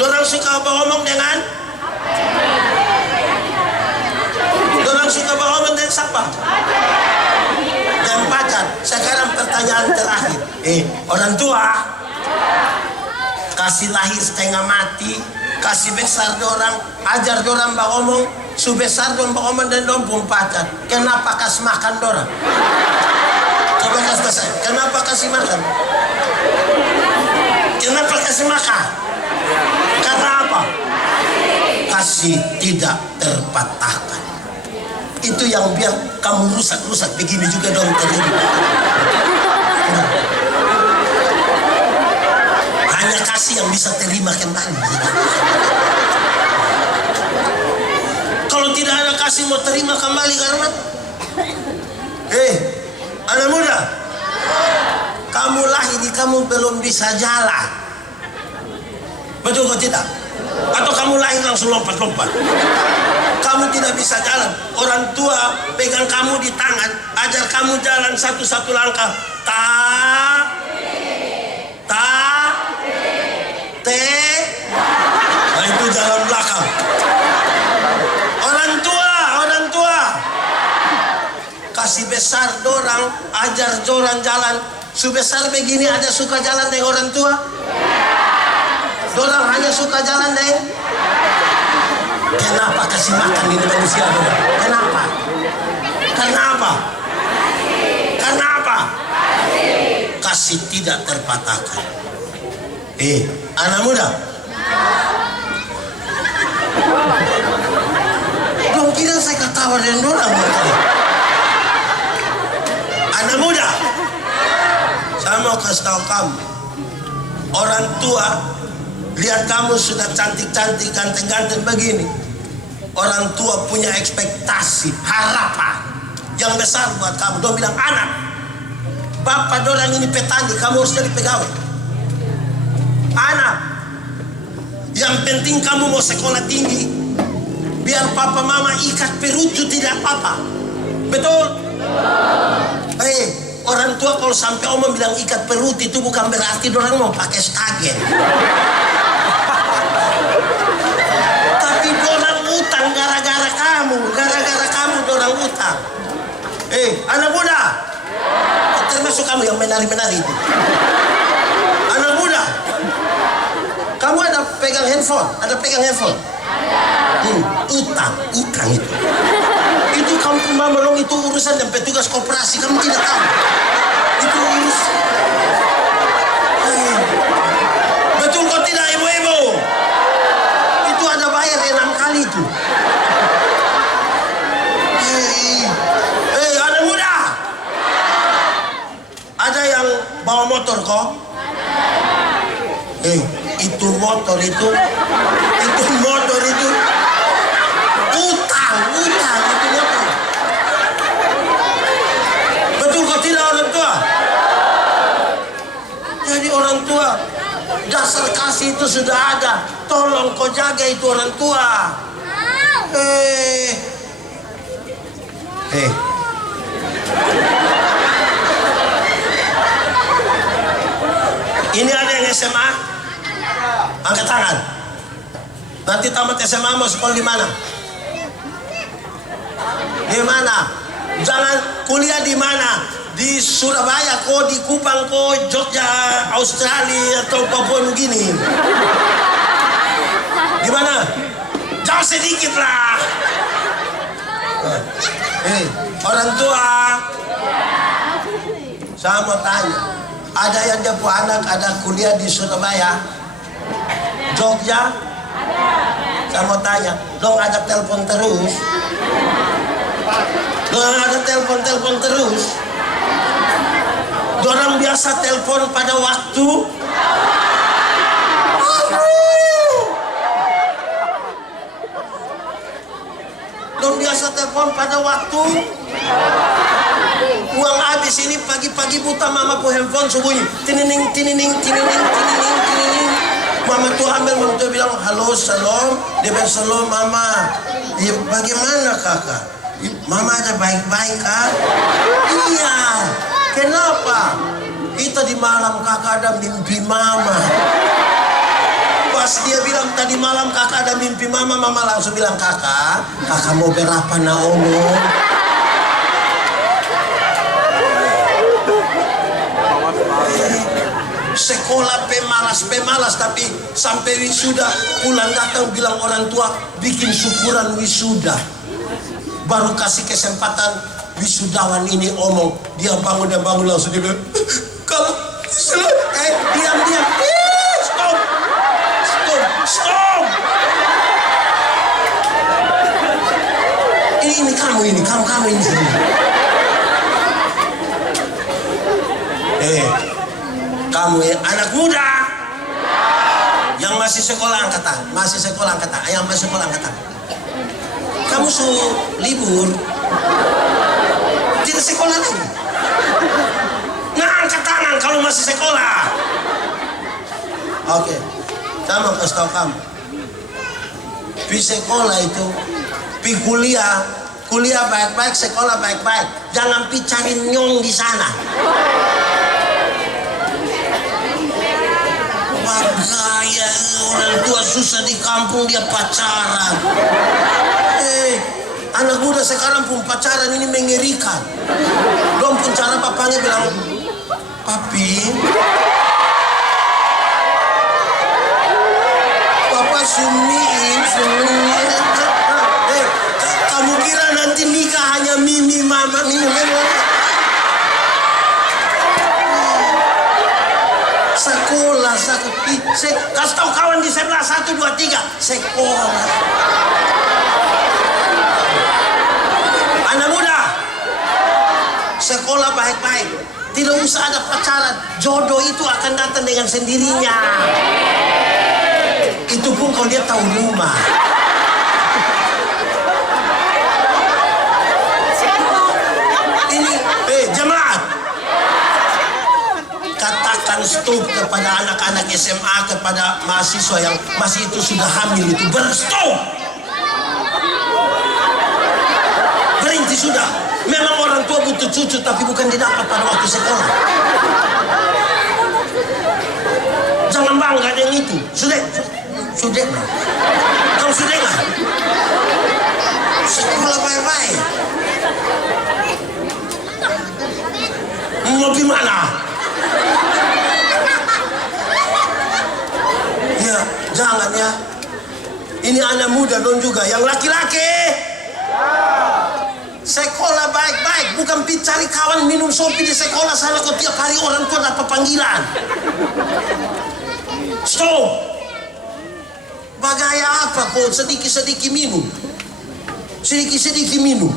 Dorang suka beromong dengan? Dorang suka beromong dengan siapa? Dengan pacar. Sekarang pertanyaan terakhir. Orang tua kasih lahir setengah mati, kasih besar dorang, ajar dorang beromong, su besar dorang beromong dan dorang pun pacar. Kenapa kasih makan dorang? Coba kasih saya. Kenapa kasih makan? Kenapa kasih makan? Karena apa? Kasih tidak terpatahkan. Itu yang biar kamu rusak-rusak begini juga dong terhidup. Hanya kasih yang bisa terima kembali. Kalau tidak ada kasih mau terima kembali karena anak muda, kamu lahir kamu belum bisa jalan. Betul kok tidak? Atau kamu lahir langsung lompat-lompat? Kamu tidak bisa jalan. Orang tua pegang kamu di tangan, ajar kamu jalan satu-satu langkah. Nah itu jalan belakang. Orang tua kasih besar dorang, ajar dorang jalan. Sebesar begini ada suka jalan dengan orang tua? Dorang hanya suka jalan dengan? Kenapa kasih makan ini manusia dorang? Kenapa? Kenapa? Kasih tidak terpatahkan. Anak muda. Belum kira saya ketawa dengan dorang. Anak muda. Saya mau kasih tahu kamu. Orang tua lihat kamu sudah cantik-cantik, ganteng-ganteng begini. Orang tua punya ekspektasi, harapan yang besar buat kamu. Dia bilang, anak, bapak dorang ini petani, kamu harus jadi pegawai. Anak, yang penting kamu mau sekolah tinggi, biar papa mama ikat perut itu tidak apa-apa. Betul? Orang tua kalau sampai omong bilang ikat perut itu bukan berarti dorang mau pakai stagen. Tapi dorang utang gara-gara kamu dorang utang. Anak muda, termasuk kamu yang menari-menari itu. Anak muda, kamu ada pegang handphone? Utang itu. Itu kamu menolong itu urusan dan petugas koperasi, kamu tidak tahu. Itu urusan. Betul kok tidak ibu-ibu? Itu ada bayar 6 kali itu. Anak muda. Ada yang bawa motor kok? Itu motor itu utang itu motor. Dasar kasih itu sudah ada. Tolong kau jaga itu orang tua. Ini ada yang SMA? Angkat tangan. Nanti tamat SMA mau sekolah di mana? Di mana? Jangan kuliah di mana? Di Surabaya kok, di Kupang kok, Jogja, Australia atau Papua Nugini. Di mana? Jauh sedikit lah. Orang tua, saya mau tanya, ada yang dia punya anak ada kuliah di Surabaya, Jogja? Saya mau tanya, dong ada telepon terus? Dong ada telepon terus? Orang biasa telepon pada waktu? Dong biasa telepon pada waktu? Uang habis ini pagi-pagi buta mama pu handphone subuhnya tinining. Mama tuh ambil, mama tuh bilang halo salam, dia bilang salam mama. Ya, bagaimana kakak? Mama ada baik-baik kak? Iya. Kenapa? Kita di malam kakak ada mimpi mama. Pas dia bilang tadi malam kakak ada mimpi mama, mama langsung bilang kakak mau berapa na omong? Sekolah pemalas tapi sampai wisuda pulang datang bilang orang tua bikin syukuran wisuda. Baru kasih kesempatan wisudawan ini omong, dia bangun langsung dia bilang kalau diam stop. Ini kamu ini kamu anak muda yang masih sekolah angkatan, yang masih sekolah angkatan. Kamu libur, tidak sekolah lagi. Nah, angkat tangan kalau masih sekolah. Oke, saya mau kasih tahu kamu. Pi sekolah itu, pi kuliah baik-baik, sekolah baik-baik. Jangan pi cari nyong di sana. Gaya orang tua susah di kampung dia pacaran. Anak muda sekarang pun pacaran ini mengerikan. Dong pun cara papanya bilang, papi, papa sumiin. Kamu kira nanti nikah hanya mimi mama. Sekolah, kasih tahu kawan di sebelah 1, 2, 3 sekolah. Anak muda, sekolah baik-baik, tidak usah ada pacaran. Jodoh itu akan datang dengan sendirinya. Itu pun kalau dia tahu rumah. Ini, jemaat, katakan stop kepada anak-anak SMA, kepada mahasiswa yang masih itu sudah hamil itu, berstop. Berhenti sudah. Memang orang tua butuh cucu tapi bukan didapat pada waktu sekolah. Jangan bangga dengan itu. Sudah. Kau sudah nggak? Sekolah baik-baik. Mau gimana? Ya, jangan ya. Ini anak muda don juga, yang laki-laki. Sekolah baik-baik, bukan cari kawan minum sopi di sekolah sana kok tiap hari orang tua dapat panggilan. Stop. Bagaya apa kok sedikit-sedikit minum? Sedikit-sedikit minum.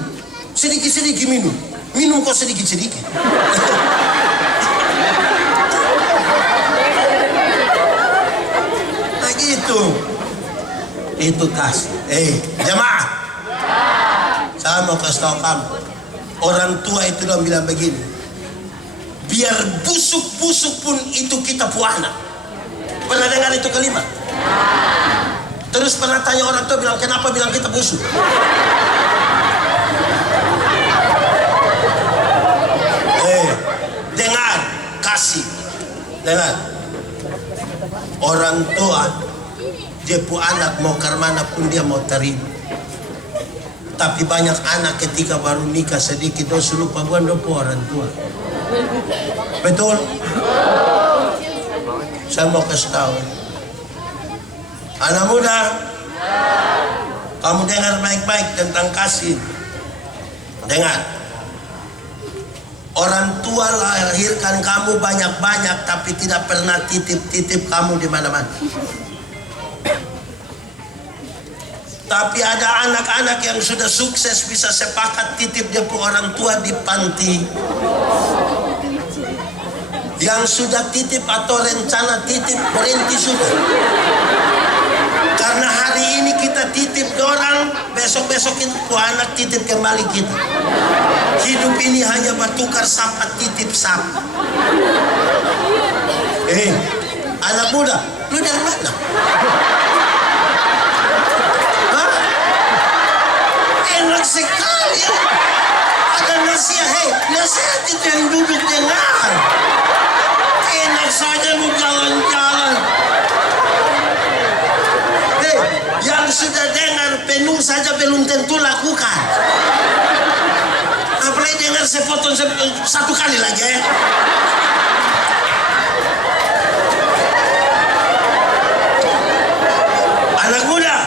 Minum kok sedikit-sedikit. Nah gitu. Itu kasih. Jemaah. Saya mau kasih tahu kamu, orang tua itu udah bilang begini, biar busuk-busuk pun itu kita punya anak. Pernah dengar itu kalimat? Terus pernah tanya orang tua bilang, kenapa bilang kita busuk? Dengar, kasih. Dengar. Orang tua, dia pu anak mau kemana pun dia mau terima. Tapi banyak anak ketika baru nikah sedikit dosa lupa gondopo orang tua. Betul? Saya mau kasih tahu. Anak muda, kamu dengar baik-baik tentang kasih. Dengar. Orang tua lahirkan kamu banyak-banyak tapi tidak pernah titip-titip kamu di mana-mana. Tapi ada anak-anak yang sudah sukses bisa sepakat titip dia ke orang tua di panti. Yang sudah titip atau rencana titip berhenti sudah. Karena hari ini kita titip ke orang, besok-besok itu anak titip kembali kita. Hidup ini hanya bertukar sapa titip sapa. Anak muda, lu dari mana? Enak sekali ya. Ada nasihat, nasihat itu yang duduk dengar. Enak saja lu jalan-jalan. Yang sudah dengar penuh saja belum tentu lakukan. Apalagi dengar sepotong satu kali lagi ya. Anak muda,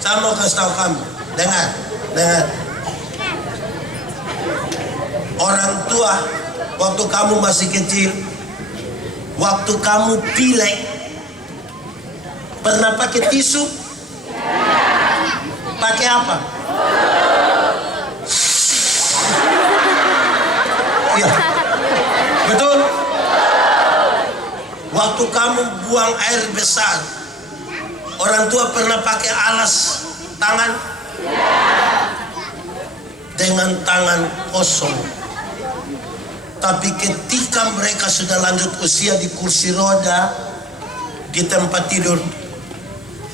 saya mau kasih tahu kamu. Dengar. Orang tua, waktu kamu masih kecil, waktu kamu pilek, pernah pakai tisu? Pakai apa? Iya. Betul? Waktu kamu buang air besar, orang tua pernah pakai alas tangan? Dengan tangan kosong. Tapi ketika mereka sudah lanjut usia di kursi roda, di tempat tidur,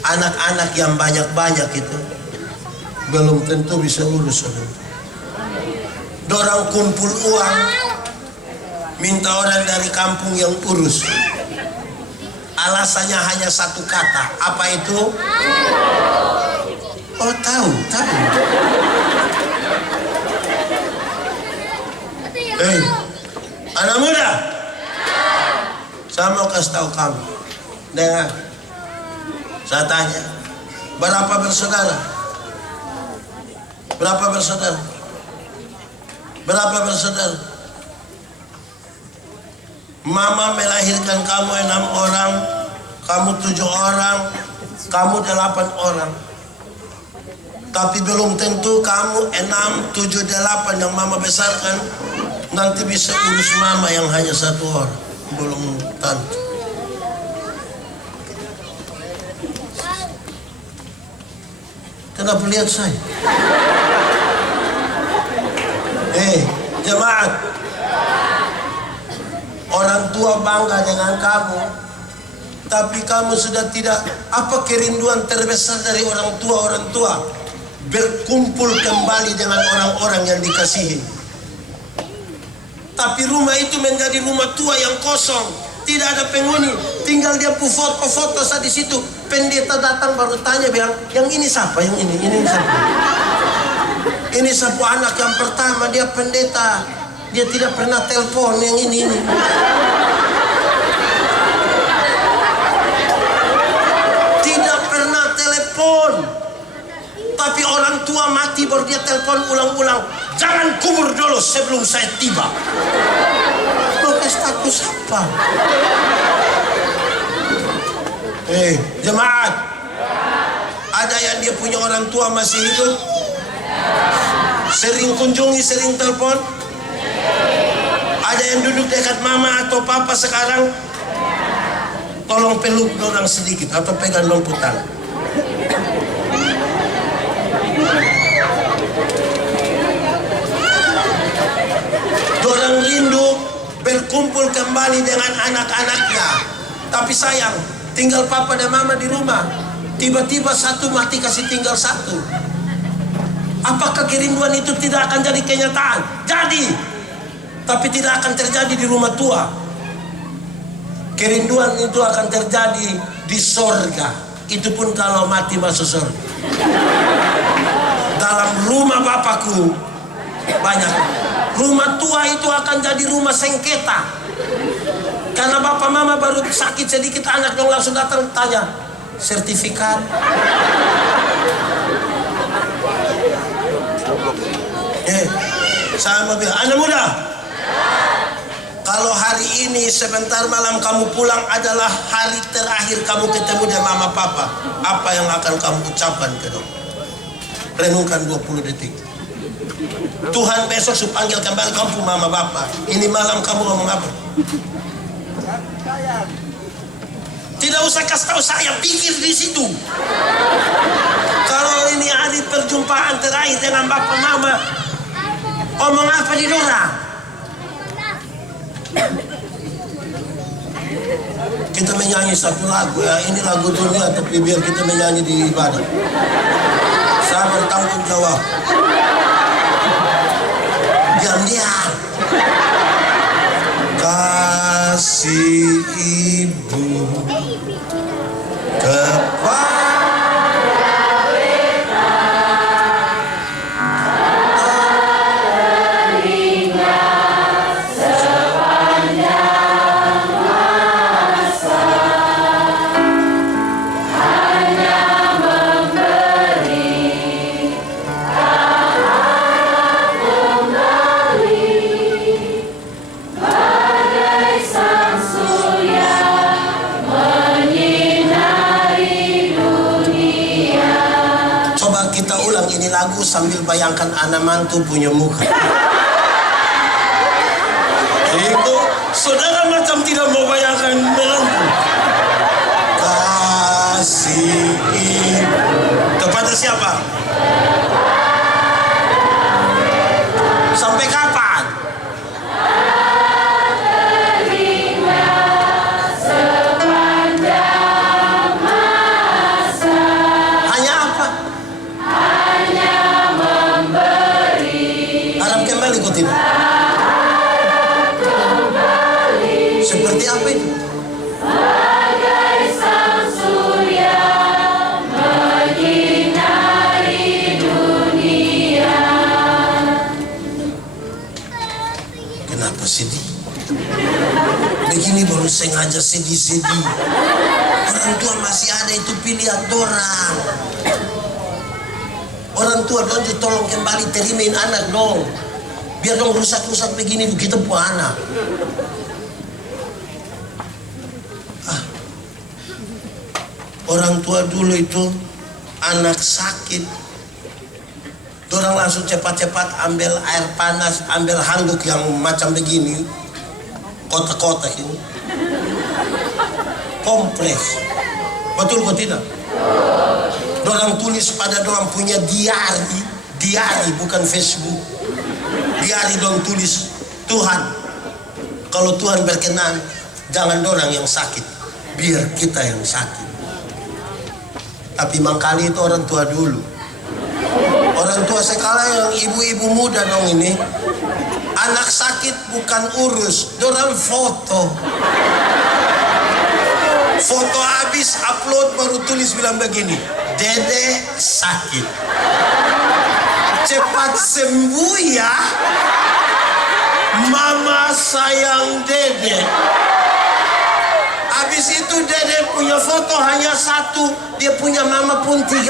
anak-anak yang banyak-banyak itu belum tentu bisa urus. Dorang kumpul uang, minta orang dari kampung yang urus. Alasannya hanya satu kata. Apa itu? Oh, tahu. Anak muda, saya mau kasih tahu kamu. Dengar, saya tanya, berapa bersaudara? Berapa bersaudara? Berapa bersaudara? Mama melahirkan kamu 6 orang, kamu 7 orang, kamu 8 orang. Tapi belum tentu kamu 6, 7, 8 yang mama besarkan nanti bisa urus mama yang hanya 1 orang. Belum tentu. Kenapa lihat saya? Jemaat, orang tua bangga dengan kamu, tapi kamu sudah tidak. Apa kerinduan terbesar dari orang tua? Berkumpul kembali dengan orang-orang yang dikasihi. Tapi rumah itu menjadi rumah tua yang kosong, tidak ada penghuni, tinggal dia foto-foto saat di situ. Pendeta datang baru tanya, bilang, yang ini siapa? Yang ini siapa? Ini siapa anak yang pertama, dia pendeta, dia tidak pernah telepon. Yang ini. Tidak pernah telepon. Tapi orang tua mati baru dia telepon ulang-ulang. Jangan kubur dulu sebelum saya tiba. Pestaku siapa? Jemaat, ada yang dia punya orang tua masih hidup? Sering kunjungi, sering telepon? Ada yang duduk dekat mama atau papa sekarang? Tolong peluk orang sedikit atau pegang lompat tangan. Dorang rindu berkumpul kembali dengan anak-anaknya. Tapi sayang, tinggal papa dan mama di rumah. Tiba-tiba satu mati kasih tinggal satu. Apakah kerinduan itu tidak akan jadi kenyataan? Jadi, tapi tidak akan terjadi di rumah tua. Kerinduan itu akan terjadi di sorga. Itu pun kalau mati masuk sorga. Dalam rumah bapakku banyak. Rumah tua itu akan jadi rumah sengketa. Karena bapak mama baru sakit sedikit, anak dong langsung datang tanya, sertifikat. Saya mau bilang, anak muda, kalau hari ini sebentar malam kamu pulang adalah hari terakhir kamu ketemu dengan mama papa, apa yang akan kamu ucapkan ke dong? Renungkan 20 detik. Tuhan besok suruh panggil kembali kamu mama bapak. Ini malam kamu ngomong apa? Tidak usah kasih tahu saya, pikir di situ. Kalau ini hari perjumpaan terakhir dengan bapak mama, omong apa di dora? Kita menyanyi satu lagu ya, ini lagu dunia tapi biar kita menyanyi di ibadah. Saya bertanggung jawab. Diam-diam. Kasih ibu kepada lagu sambil bayangkan anak mantu punya muka. Itu saudara macam tidak mau bayangkan menantu. Kasih kepada siapa? Sampai kapan? Seperti apa itu? Bagai sang surya menyinari dunia. Kenapa sedih? Begini baru sengaja sedih-sedih. Orang tua masih ada itu pilihan orang. Orang tua dong tolong kembali terimain anak dong. Biar dong rusak-rusak begini kita punya anak. Orang tua dulu itu anak sakit, orang langsung cepat-cepat ambil air panas, ambil handuk yang macam begini, kotak-kotak ini, kompres. Betul kok tidak? Orang tulis pada orang punya diari bukan Facebook. Diari dong tulis, Tuhan, kalau Tuhan berkenan, jangan orang yang sakit, biar kita yang sakit. Tapi mangkali itu orang tua dulu. Orang tua sekarang yang ibu-ibu muda dong ini, anak sakit bukan urus, dorang foto. Foto habis upload baru tulis bilang begini, Dede sakit. Cepat sembuh ya. Mama sayang Dede. Habis itu Dede punya foto hanya satu, dia punya mama pun 30.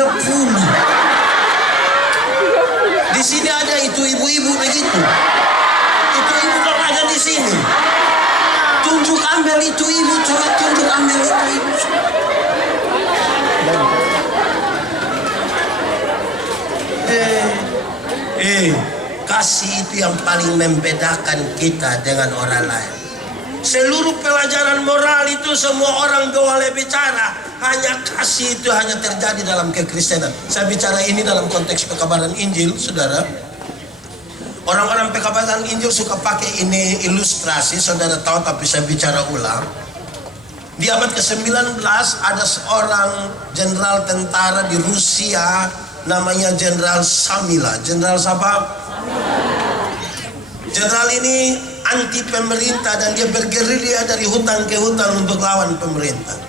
Di sini ada itu ibu-ibu begitu. Itu ibu dong ada di sini. Tunjuk ambil itu ibu, coba tunjuk ambil itu ibu. Kasih itu yang paling membedakan kita dengan orang lain. Seluruh pelajaran moral itu semua orang boleh bicara. Hanya kasih itu hanya terjadi dalam kekristenan. Saya bicara ini dalam konteks pekabaran Injil, saudara. Orang-orang pekabaran Injil suka pakai ini ilustrasi, saudara tahu, tapi saya bicara ulang. Di abad ke-19 ada seorang jenderal tentara di Rusia namanya Jenderal Samila. Jenderal siapa? Jenderal ini anti pemerintah dan dia bergerilya dari hutan ke hutan untuk lawan pemerintah.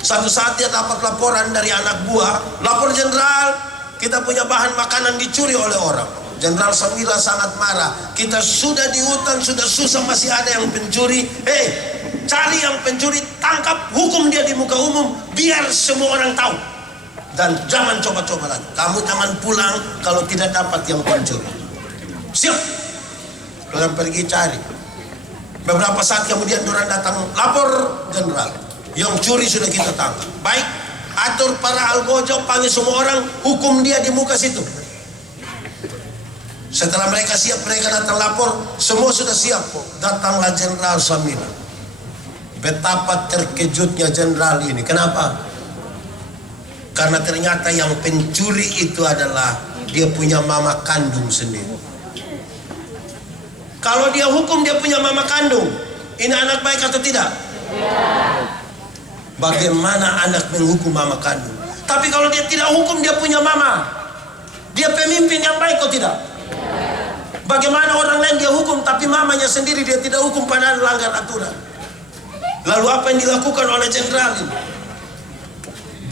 Satu saat dia dapat laporan dari anak buah, lapor jenderal, kita punya bahan makanan dicuri oleh orang. Jenderal Samila sangat marah. Kita sudah di hutan, sudah susah, masih ada yang pencuri. Cari yang pencuri, tangkap, hukum dia di muka umum, biar semua orang tahu. Dan jangan coba-coba lagi. Kamu jangan pulang kalau tidak dapat yang pencuri. Siap. Orang pergi cari. Beberapa saat kemudian orang datang lapor jenderal, yang curi sudah kita tangkap. Baik, atur para algojo, panggil semua orang, hukum dia di muka situ. Setelah mereka siap, mereka datang lapor, semua sudah siap. Datanglah Jenderal Samila. Betapa terkejutnya jenderal ini. Kenapa? Karena ternyata yang pencuri itu adalah dia punya mama kandung sendiri. Kalau dia hukum dia punya mama kandung, ini anak baik atau tidak? Bagaimana anak menghukum mama kandung? Tapi kalau dia tidak hukum dia punya mama, dia pemimpin yang baik atau tidak? Bagaimana orang lain dia hukum tapi mamanya sendiri dia tidak hukum padahal langgar aturan? Lalu apa yang dilakukan oleh jenderal ini?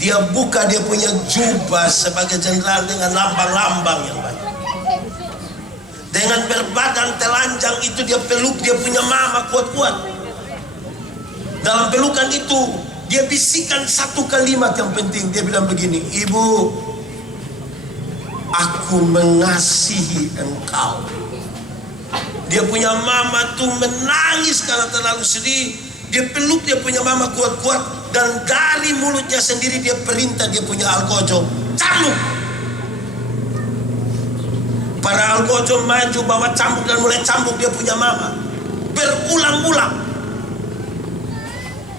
Dia buka dia punya jubah sebagai jenderal dengan lambang-lambang yang banyak. Dengan berbadan telanjang itu dia peluk dia punya mama kuat-kuat. Dalam pelukan itu dia bisikan satu kalimat yang penting. Dia bilang begini, "Ibu, aku mengasihi engkau." Dia punya mama tuh menangis karena terlalu sedih. Dia peluk dia punya mama kuat-kuat, dan dari mulutnya sendiri dia perintah dia punya algojo, "Cambuk!" Para algojo maju bawa cambuk dan mulai cambuk dia punya mama berulang-ulang.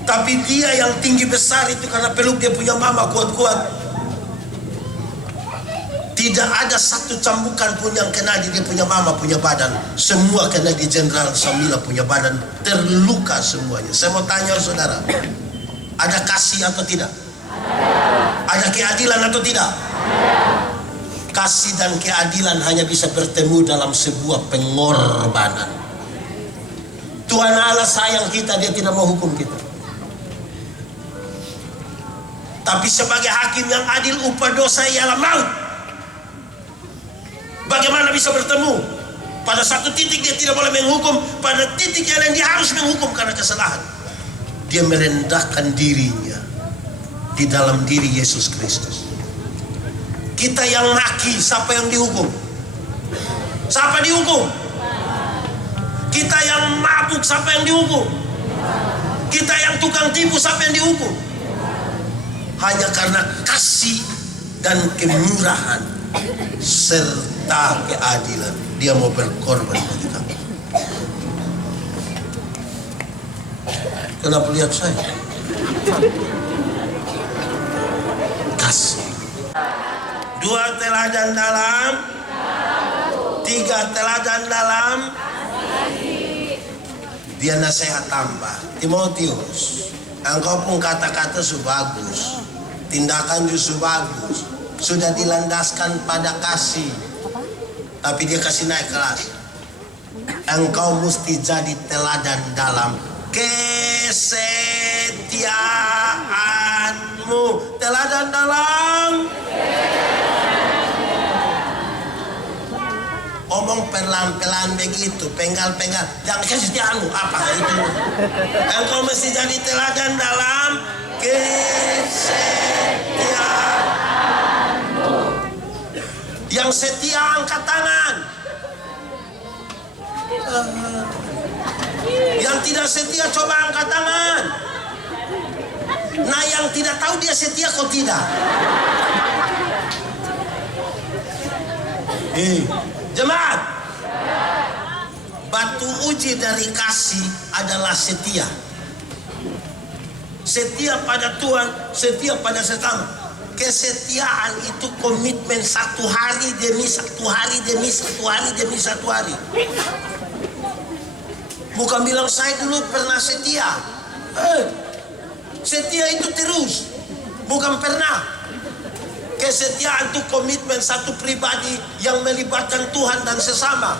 Tapi dia yang tinggi besar itu karena peluk dia punya mama kuat-kuat, tidak ada satu cambukan pun yang kena di dia punya mama punya badan. Semua kena di Jenderal Samila punya badan, terluka semuanya. Saya mau tanya saudara, ada kasih atau tidak? Ada keadilan atau tidak? Kasih dan keadilan hanya bisa bertemu dalam sebuah pengorbanan. Tuhan Allah sayang kita, dia tidak mau hukum kita. Tapi sebagai hakim yang adil, upah dosa ialah maut. Bagaimana bisa bertemu? Pada satu titik dia tidak boleh menghukum, pada titik yang lain dia harus menghukum karena kesalahan. Dia merendahkan dirinya di dalam diri Yesus Kristus. Kita yang maki, siapa yang dihukum? Siapa dihukum? Kita yang mabuk, siapa yang dihukum? Kita yang tukang tipu, siapa yang dihukum? Hanya karena kasih dan kemurahan serta keadilan, dia mau berkorban bagi kami. Kenapa lihat saya? Kasih. 2 teladan dalam, 3 teladan dalam. Dia nasihat tambah, Timotius, engkau pun kata-kata bagus, tindakan justru bagus, sudah dilandaskan pada kasih. Tapi dia kasih naik kelas. Engkau mesti jadi teladan dalam kesetiaanmu. Teladan dalam. Omong pelan-pelan begitu, penggal-penggal. Jangan kesetiaanmu, apa itu? Engkau mesti jadi teladan dalam kesetiaanmu. Yang setia angkat tangan. Yang tidak setia coba angkat tangan. Nah, yang tidak tahu dia setia kok tidak. Jemaat, batu uji dari kasih adalah setia. Setia pada Tuhan, setia pada sesama. Kesetiaan itu komitmen satu hari demi satu hari demi satu hari demi satu hari. Bukan bilang saya dulu pernah setia. Setia itu terus, bukan pernah. Kesetiaan itu komitmen satu pribadi yang melibatkan Tuhan dan sesama.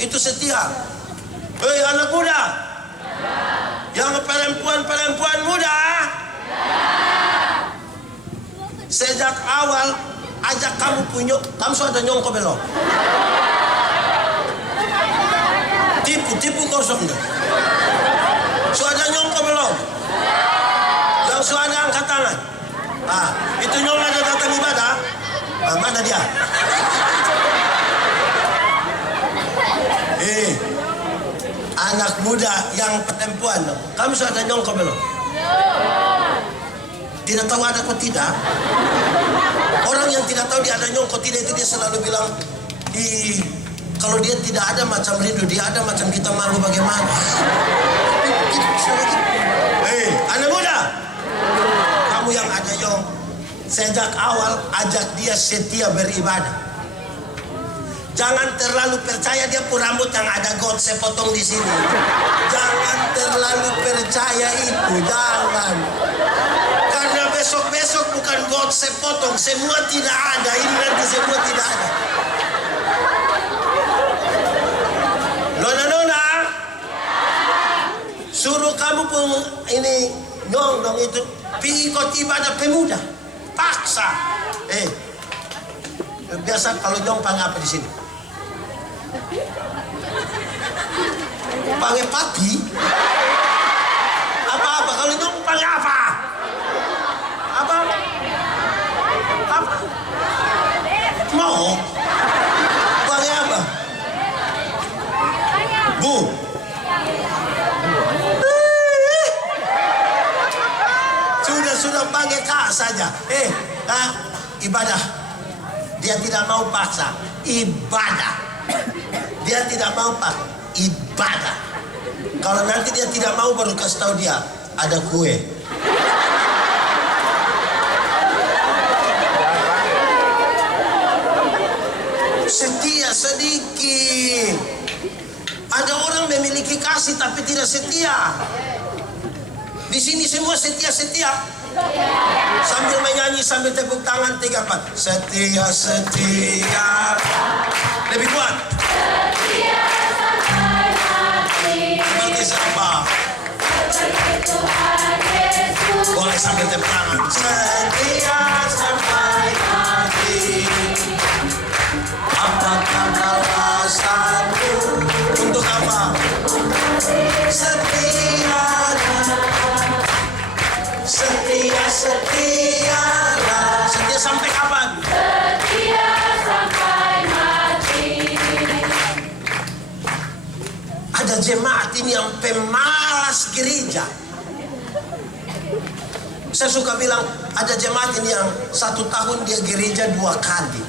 Itu setia. Hei anak muda, yang perempuan muda, sejak awal ajak kamu sudah nyongko belum? Tipu kosong deh. Sudah nyongko belum? Yang sudah angkat tangan. Itu nyong ada datang ibadah. Mana dia? Anak muda yang perempuan, kamu sudah nyongko belum? Tidak tahu ada kok tidak? Orang yang tidak tahu dia ada nyongko tidak itu dia selalu bilang, kalau dia tidak ada macam rindu, dia ada macam kita malu bagaimana? Anak muda, kamu yang ada nyong, sejak awal ajak dia setia beribadah. Jangan terlalu percaya dia pun rambut yang ada got sepotong di sini. Jangan terlalu percaya itu, jangan. Karena besok bukan got sepotong, semua tidak ada. Ini nanti semua tidak ada. Nona, suruh kamu pun ini nyong dong itu ikut ibadah pemuda, paksa. Biasa kalau nyong apa di sini? Panggil papi? Apa? Kalau nyong panggil apa? Apa? Mau? Panggil apa? Bu? Sudah panggil kak saja. Ibadah. Dia tidak mau paksa. Ibadah. Dia tidak mau paksa. Ibadah. Kalau nanti dia tidak mau baru kasih tahu dia ada kue. Setia sedikit. Ada orang memiliki kasih tapi tidak setia. Di sini semua setia. Sambil menyanyi sambil tepuk tangan 3-4. Setia. Lebih kuat. Setia sampai mati. Seperti siapa? Seperti Tuhan Yesus. Boleh sambil tepuk tangan. Setia sampai mati. Apakah alasanmu? Untuk apa? Setia sampai kapan? Setia sampai mati. Ada jemaat ini yang pemalas gereja. Saya suka bilang ada jemaat ini yang 1 tahun dia gereja 2 kali.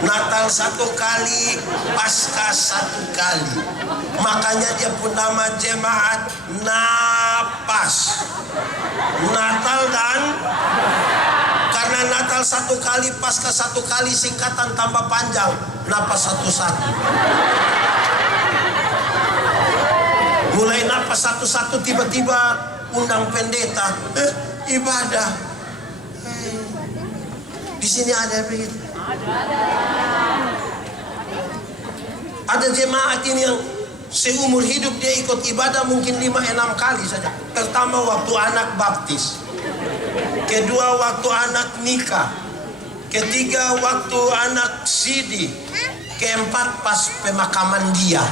Natal 1 kali, Paskah 1 kali. Makanya dia pun nama jemaat Napas. Natal dan karena Natal 1 kali, Paskah 1 kali, singkatan tambah panjang, Napas 1-1. Mulai Napas 1-1 tiba-tiba undang pendeta, ibadah. Di sini ada begitu. Ada jemaat ini yang seumur hidup dia ikut ibadah mungkin 5-6 kali saja. Pertama waktu anak baptis, kedua waktu anak nikah, ketiga waktu anak sidi, keempat pas pemakaman dia.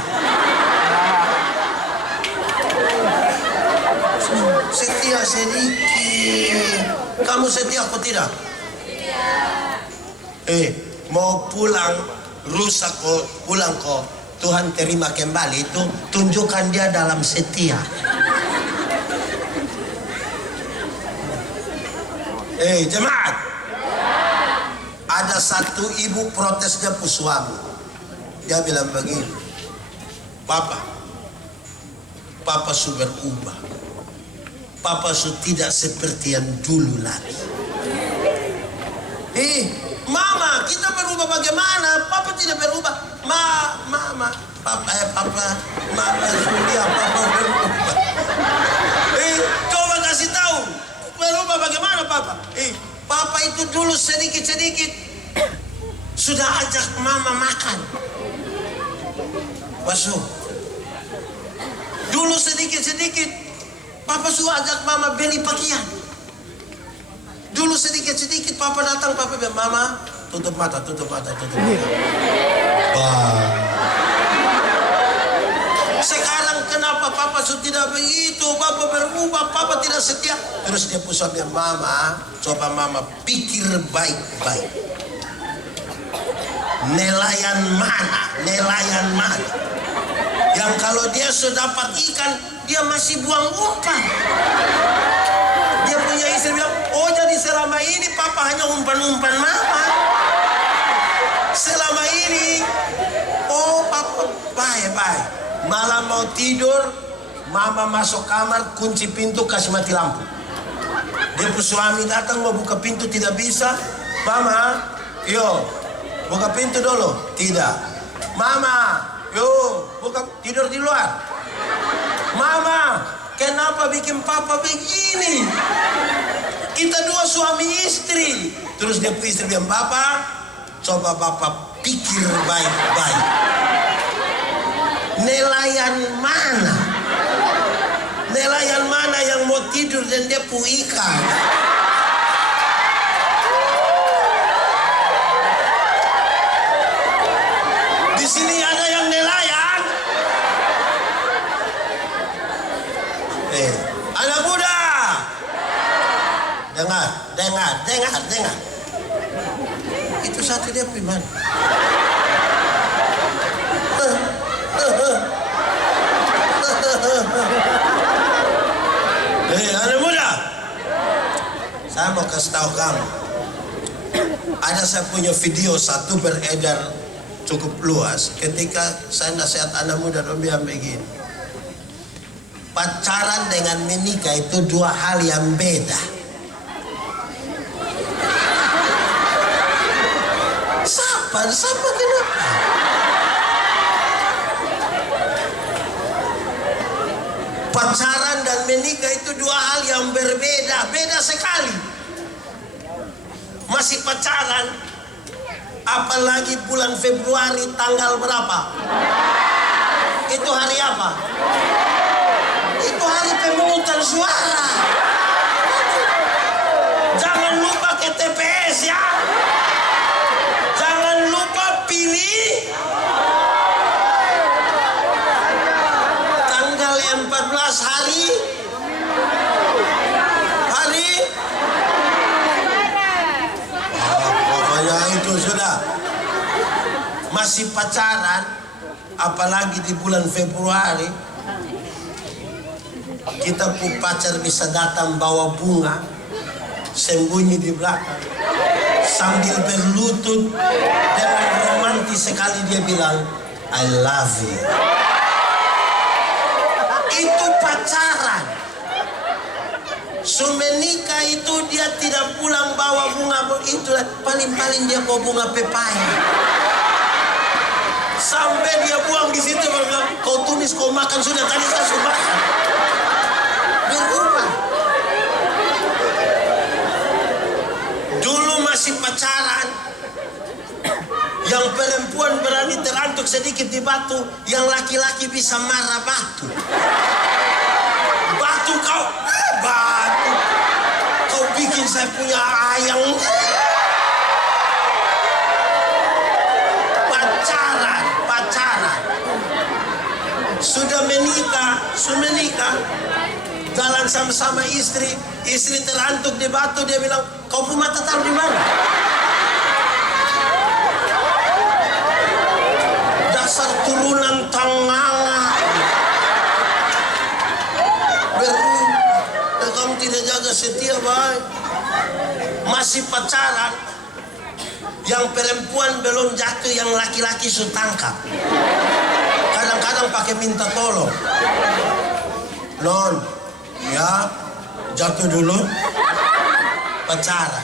Setia sedikit. Kamu setia atau tidak? Mau pulang rusak kok, pulang kok Tuhan terima kembali, itu tunjukkan dia dalam setia. Jemaat, ada satu ibu protesnya ke suami. Dia bilang begini, Papa sudah berubah. Papa sudah tidak seperti yang dulu lagi. Mama, kita berubah bagaimana? Papa tidak berubah. Mama berubah. Coba kasih tahu papa. Papa itu dulu sedikit-sedikit sudah ajak mama makan. Masuk. Dulu sedikit-sedikit papa sudah ajak mama beli pakaian. Dulu sedikit-sedikit papa datang, papa bilang, mama tutup mata, tutup mata, tutup mata. Wah. Sekarang kenapa papa sudah tidak begitu? Papa berubah, papa tidak setia. Terus dia pusat bilang, mama, coba mama pikir baik-baik. Nelayan mana? Nelayan mana? Yang kalau dia sudah dapat ikan, dia masih buang umpan. Dia punya istri bilang, oh jadi selama ini papa hanya umpan-umpan mama. Selama ini, oh papa baik-baik. Malam mau tidur, mama masuk kamar, kunci pintu, kasih mati lampu. Dia pun suami datang mau buka pintu tidak bisa. Mama, yo buka pintu dulu. Tidak. Mama, yo buka, tidur di luar. Mama, kenapa bikin papa begini? Kita dua suami istri. Terus dia pun istri bilang, papa, coba bapak pikir baik-baik. Nelayan mana? Nelayan mana yang mau tidur dan dia pun ikan? Di sini ada yang nelayan. Anak muda, dengar. Itu satu dia piman. Anak muda, saya mau kasih tahu kamu. Ada saya punya video satu beredar cukup luas ketika saya nasihat anak muda dia begini. Pacaran dengan menikah itu dua hal yang beda. Sapa kenapa? Pacaran dan menikah itu dua hal yang berbeda, beda sekali. Masih pacaran, apalagi bulan Februari tanggal berapa? Itu hari apa? Itu hari pemungutan suara. Jangan lupa ke TPS ya. Jangan lupa pilih tanggal 14 hari pokoknya itu sudah. Masih pacaran apalagi di bulan Februari, kita pun pacar bisa datang bawa bunga, sembunyi di belakang sambil berlutut dengan romantis sekali dia bilang I love you. Itu pacaran. Menikah itu dia tidak pulang bawa bunga, itu paling-paling dia bawa bunga pepaya. Sampai dia buang di situ bilang, kau tumis kau makan sudah tadi saya sudah makan. Berubah. Dulu masih pacaran, yang perempuan berani terantuk sedikit di batu, yang laki-laki bisa marah batu. Batu kau, batu. Kau bikin saya punya ayang. Pacaran. Sudah menikah, jalan sama-sama istri terantuk di batu, dia bilang, kau pun mata taruh di mana? Dasar turunan tanganga. Kamu tidak jaga setia baik. Masih pacaran, yang perempuan belum jatuh, yang laki-laki sudah tangkap. Kadang-kadang pakai minta tolong. Non, ya jatuh dulu. Pacaran.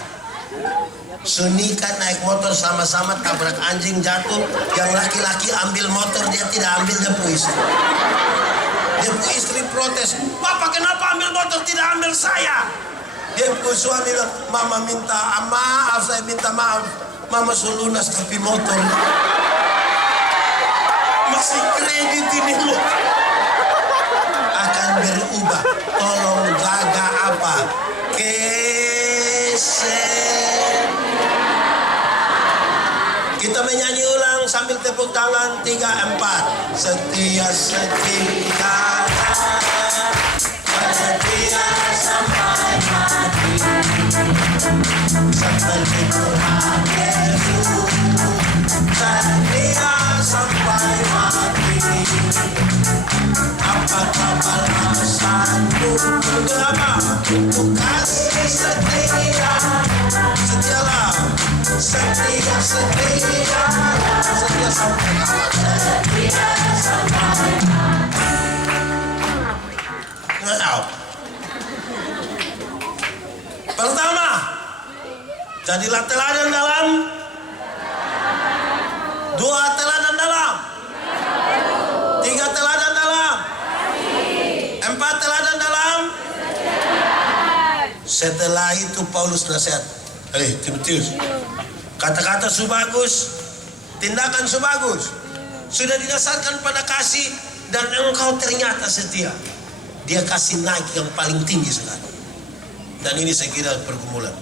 Sunika naik motor sama-sama tabrak anjing jatuh. Yang laki-laki ambil motor, dia tidak ambil, dia pun istri. Dia pun istri protes, Papa kenapa ambil motor tidak ambil saya? Dia pun suami bilang, mama minta maaf, saya minta maaf. Mama sulunas tapi motor. Masih kredit ini loh. Akan berubah. Tolong jaga apa? Kita menyanyi ulang sambil tepuk tangan 3, 4. Setia setia sampai mati. Seperti Tuhan Yesus. Setia sampai mati. Apakah balasanku untuk apa? Untuk kasih setia. Setialah. Setia sampai pertama, jadilah teladan dalam. 2, teladan dalam. 3, teladan dalam. 4, teladan dalam. Setelah itu Paulus nasihat, Timotius, kata-kata su bagus, tindakan su bagus, sudah didasarkan pada kasih, dan engkau ternyata setia. Dia kasih naik yang paling tinggi sekali. Dan ini saya kira pergumulan.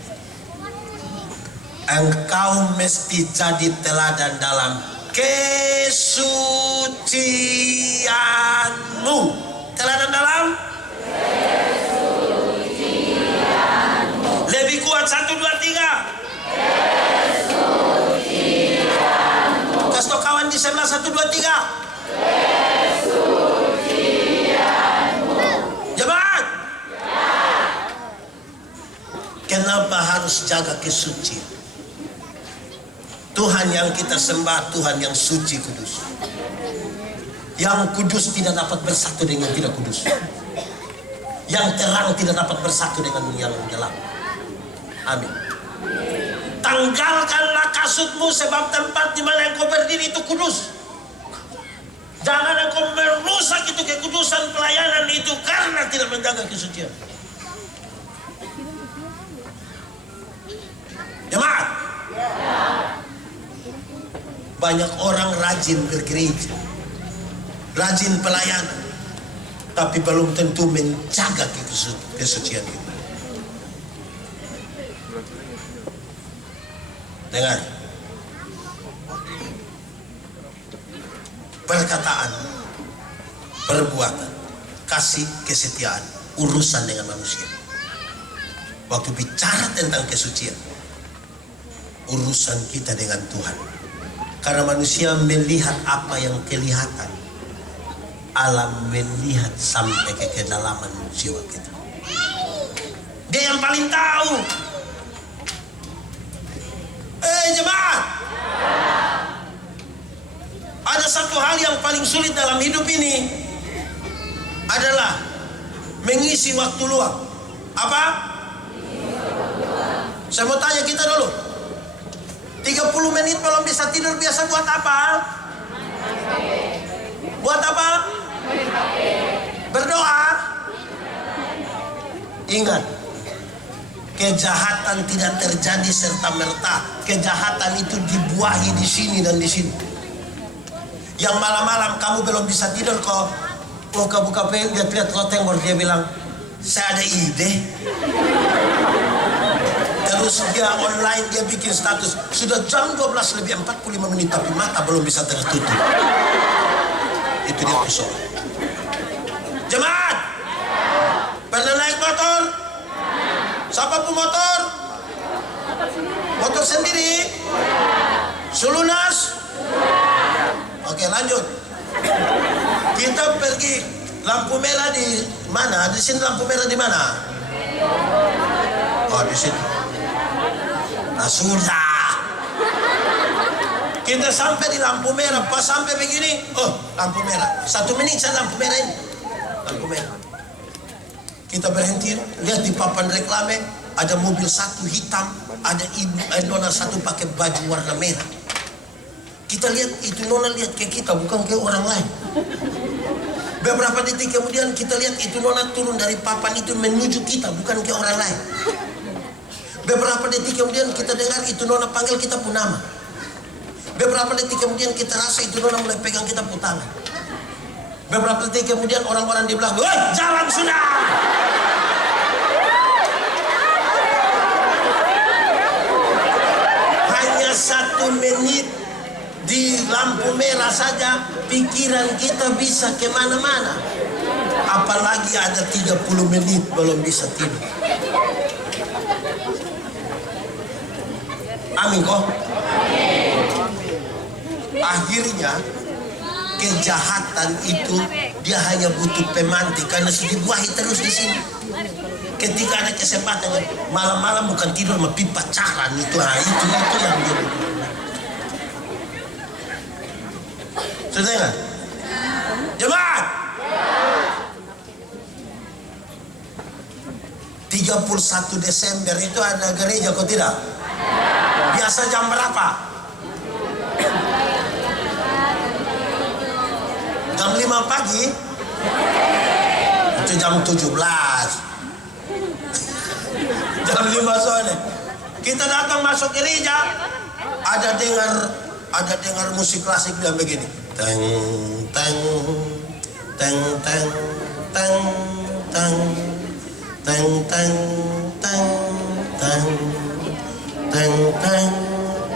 Engkau mesti jadi teladan dalam kesucianmu. Teladan dalam kesucianmu. Lebih kuat 1, 2, 3. Kesucianmu. Kasih tau kawan di sebelah 1, 2, 3. Jemaat, kenapa harus jaga kesucian? Tuhan yang kita sembah, Tuhan yang suci kudus. Yang kudus tidak dapat bersatu dengan tidak kudus. Yang terang tidak dapat bersatu dengan yang gelap. Amin. Tanggalkanlah kasutmu, sebab tempat di mana engkau berdiri itu kudus. Jangan engkau merusak itu kekudusan pelayanan itu karena tidak menjaga kesucian. Jemaat, banyak orang rajin bergereja, rajin pelayanan, tapi belum tentu menjaga kesucian itu. Dengar, perkataan, perbuatan, kasih, kesetiaan, urusan dengan manusia. Waktu bicara tentang kesucian, urusan kita dengan Tuhan. Karena manusia melihat apa yang kelihatan, Allah melihat sampai ke kedalaman jiwa kita. Dia yang paling tahu. Jemaat, ada satu hal yang paling sulit dalam hidup ini adalah mengisi waktu luang. Apa? Saya mau tanya kita dulu. 30 menit belum bisa tidur, biasa buat apa? Buat apa? Berdoa. Ingat, kejahatan tidak terjadi serta-merta. Kejahatan itu dibuahi di sini dan di sini. Yang malam-malam kamu belum bisa tidur kok, buka-buka lihat loteng, dia bilang, saya ada ide. Terus dia online, dia bikin status, sudah jam 12 lebih 45 menit tapi mata belum bisa tertutup. Itu dia persoalan. Jemaat, pernah naik motor? Siapa pemotor? Motor sendiri? Sulunas? Oke, lanjut. Kita pergi lampu merah di mana? Di sini lampu merah di mana? Oh, di situ. Nah, sudah. Kita sampai di lampu merah, pas sampai begini, oh, lampu merah. 1 menit saya lampu merah ini. Lampu merah. Kita berhenti, lihat di papan reklame, ada mobil satu hitam, ada ibu nona satu pakai baju warna merah. Kita lihat, itu nona lihat ke kita, bukan ke orang lain. Beberapa detik kemudian kita lihat itu nona turun dari papan itu menuju kita, bukan ke orang lain. Beberapa detik kemudian kita dengar itu nona panggil kita pun nama. Beberapa detik kemudian kita rasa itu nona mulai pegang kita pun tangan. Beberapa detik kemudian orang-orang di belakang, "Woi, jalan sudah!" Hanya 1 menit di lampu merah saja pikiran kita bisa kemana-mana. Apalagi ada 30 menit belum bisa tidur. Amin kok. Akhirnya kejahatan itu dia hanya butuh pemantik karena sudah dibuahi terus di sini. Ketika ada kesempatan malam-malam bukan tidur sama pipa caran itu, itu yang dia butuh. Sudah dengar? Jemaat. 31 Desember itu ada gereja kok tidak? Biasa jam berapa? Jam 5 pagi? Itu jam 17. Jam 5 sore. Kita datang masuk gereja, ada dengar musik klasik bilang begini. Teng teng teng teng teng teng teng teng teng teng teng teng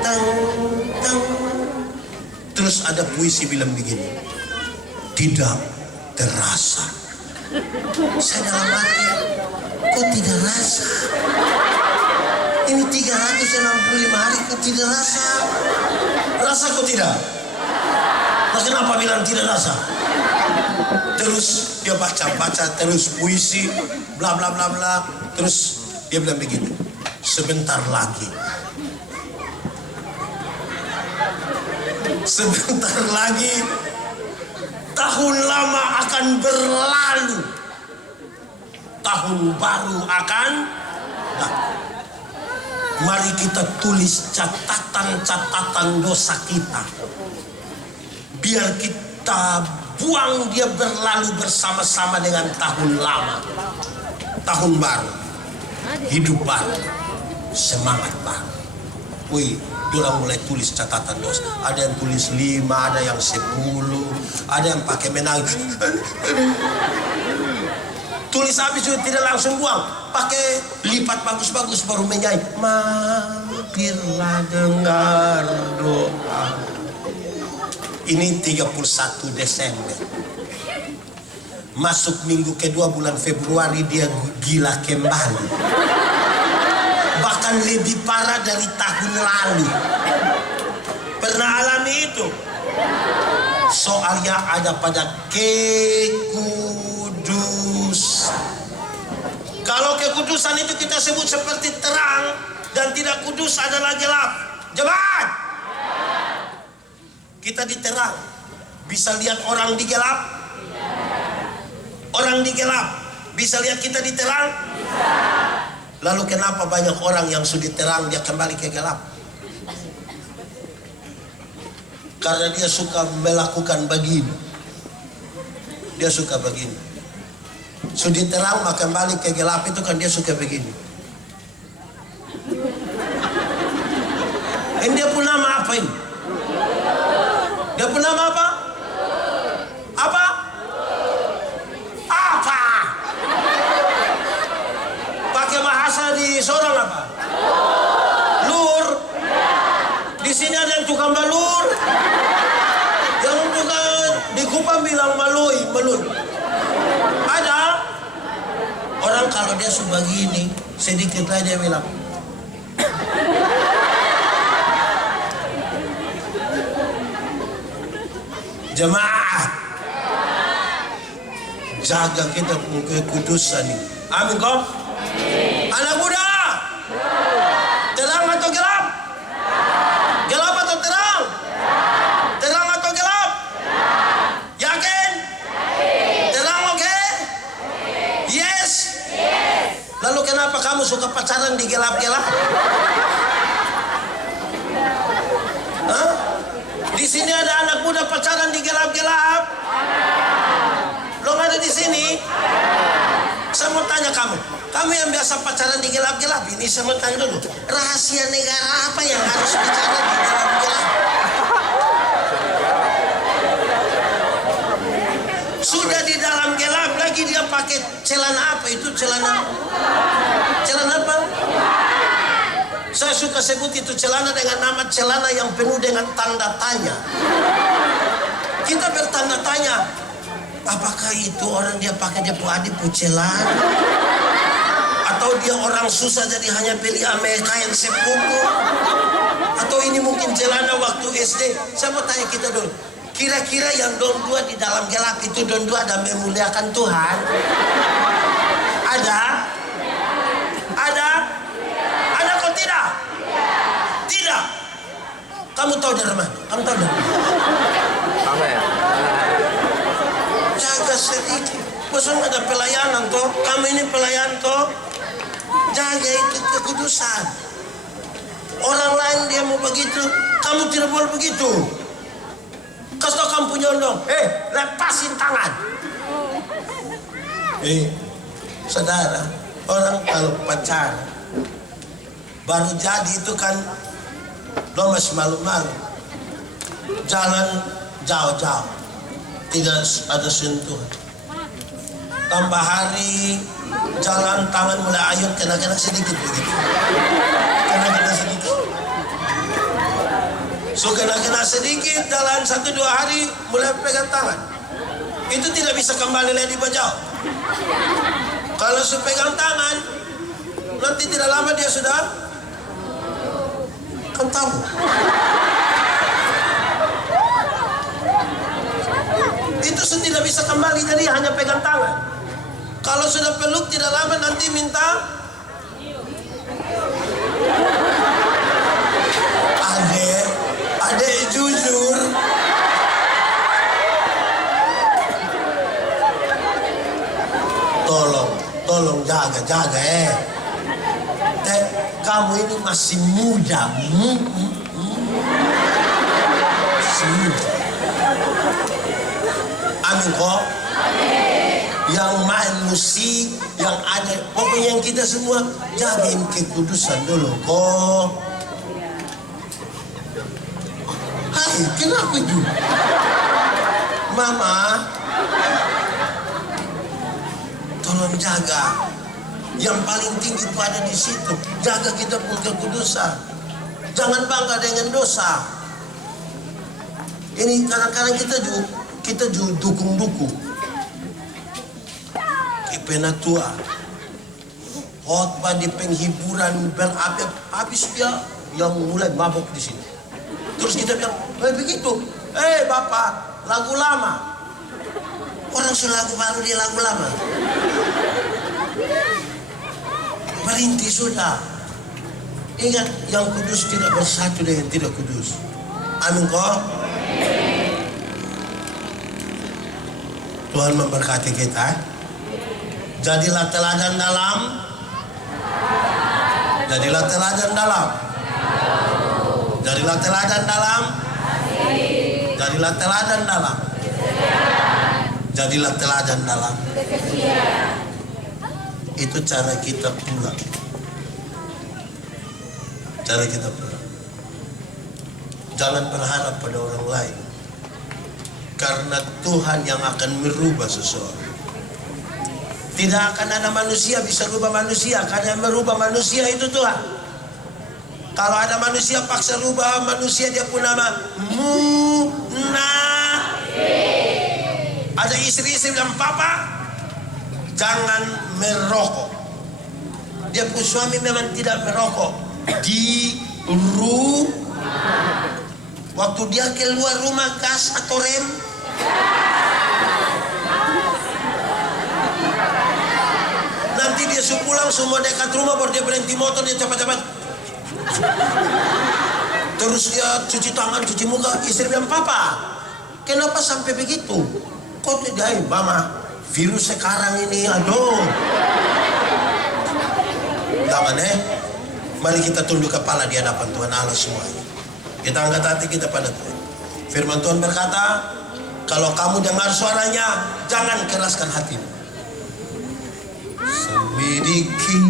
teng teng. Terus ada puisi bilang begini, tidak terasa. Saya dalam hati, kok tidak rasa? Ini 365 hari kok tidak rasa? Rasa kok tidak? Mas kenapa bilang tidak rasa? Terus dia baca terus puisi, bla bla bla bla. Terus dia bilang begini, sebentar lagi tahun lama akan berlalu, tahun baru akan datang. Mari kita tulis catatan dosa kita, biar kita buang dia berlalu bersama-sama dengan tahun lama, tahun baru, hidup baru, semangat baru. Wih, orang mulai tulis catatan dosa. Ada yang tulis 5, ada yang 10, ada yang pakai menangis. Tulis habis itu tidak langsung buang, pakai lipat bagus-bagus baru menyanyi. Mampirlah dengar doa. Ini 31 Desember. Masuk minggu kedua bulan Februari dia gila kembali. Bahkan lebih parah dari tahun lalu. Pernah alami itu? Soalnya ada pada kekudusan. Kalau kekudusan itu kita sebut seperti terang, dan tidak kudus adalah gelap. Jemaat, kita diterang. Bisa lihat orang di gelap? Orang di gelap bisa lihat kita diterang? Lalu kenapa banyak orang yang sudah terang dia kembali ke gelap? Karena dia suka melakukan begini. Dia suka begini. Sudah terang maka kembali ke gelap itu kan dia suka begini. Ini dia pun nama apa ini? Dia pun nama apa? Apa? Apa? Pakai bahasa di Sorong apa? Lur. Di sini ada yang tukang balur. Yang tukang di Kupang bilang malui, balur. Ada. Orang kalau dia sudah begini, sedikit aja dia bilang. Jemaah, jaga kita kekudusan ini. Amin kok. Anak muda, terang atau gelap? Gelap atau terang? Terang atau gelap? Yakin? Terang oke? Yes. Lalu kenapa kamu suka pacaran di gelap-gelap? Hah? Di sini ada anak muda pacaran di gelap-gelap. Lo nggak ada di sini? Saya mau tanya kamu, Kamu yang biasa pacaran di gelap-gelap ini, sama tanya dulu, rahasia negara apa yang harus bicara di gelap-gelap? Sudah di dalam gelap lagi dia pakai celana apa itu, celana apa? Saya suka sebut itu celana dengan nama celana yang penuh dengan tanda tanya. Kita bertanda tanya, apakah itu orang dia pakai dia adik celana? Atau dia orang susah jadi hanya beli kain sepupu? Atau ini mungkin celana waktu SD? Saya mau tanya kita dulu, kira-kira yang don dua di dalam gelap itu don dua ada memuliakan Tuhan? Ada? Ada? Ada kok tidak? Tidak. Kamu tahu dari mana? Kamu tahu dari mana? Jaga sedikit. Bosan ada pelayanan toh. Kamu ini pelayan toh. Jaga itu kekudusan. Orang lain dia mau begitu, kamu tidak boleh begitu. Kasih tau kamu punya undang, lepasin tangan. Saudara, orang kalau pacaran baru jadi itu kan lo masih malu-malu, jalan jauh-jauh, tidak ada sentuhan. Tambah hari jalan tangan mulai ayun, kena-kena sedikit begitu, kena-kena sedikit. So kena-kena sedikit, jalan 1-2 hari mulai pegang tangan. Itu tidak bisa kembali lagi bajau. Kalau su pegang tangan, nanti tidak lama dia sudah kan tahu. Itu su tidak bisa kembali, jadi hanya pegang tangan. Kalau sudah peluk tidak lama nanti minta adek jujur. Tolong jaga kamu ini masih muda. Masih muda. Amin kok. Yang main musik, yang ada, pokoknya yang kita semua jagain kekudusan dulu kok. Hai, kenapa itu? Mama, tolong jaga. Yang paling tinggi itu ada di situ. Jaga kita pun kekudusan. Jangan bangga dengan dosa. Ini kadang-kadang kita juga dukung-dukung. Penatua khotbah di penghiburan berapi, habis dia yang mulai mabuk di sini. Terus kita bilang, begitu, bapak, lagu lama. Orang sudah lagu baru dia lagu lama. Berhenti sudah. Ingat, yang kudus tidak bersatu dengan tidak kudus. Amin kok. Tuhan memberkati kita. Jadilah teladan dalam. Jadilah teladan dalam. Jadilah teladan dalam. Jadilah teladan dalam. Jadilah teladan dalam. Itu cara kita pulang. Cara kita pulang. Jangan berharap pada orang lain. Karena Tuhan yang akan merubah seseorang. Tidak akan ada manusia bisa rubah manusia, karena yang merubah manusia itu Tuhan. Kalau ada manusia paksa rubah manusia, dia pun nama munafik. Ada istri-istri bilang, papa jangan merokok. Dia pun suami memang tidak merokok. Di rumah. Waktu dia keluar rumah, gas atau rem? Nanti dia pulang semua dekat rumah, baru dia berhenti motor, dia cepat-cepat. Terus dia cuci tangan, cuci muka. Istri bilang, papa, kenapa sampai begitu? Kok tidak, mama, virus sekarang ini, aduh. Jangan mari kita tunduk kepala di hadapan Tuhan Allah semuanya. Kita angkat hati kita pada Tuhan. Firman Tuhan berkata, kalau kamu dengar suaranya, jangan keraskan hatimu. Selidiki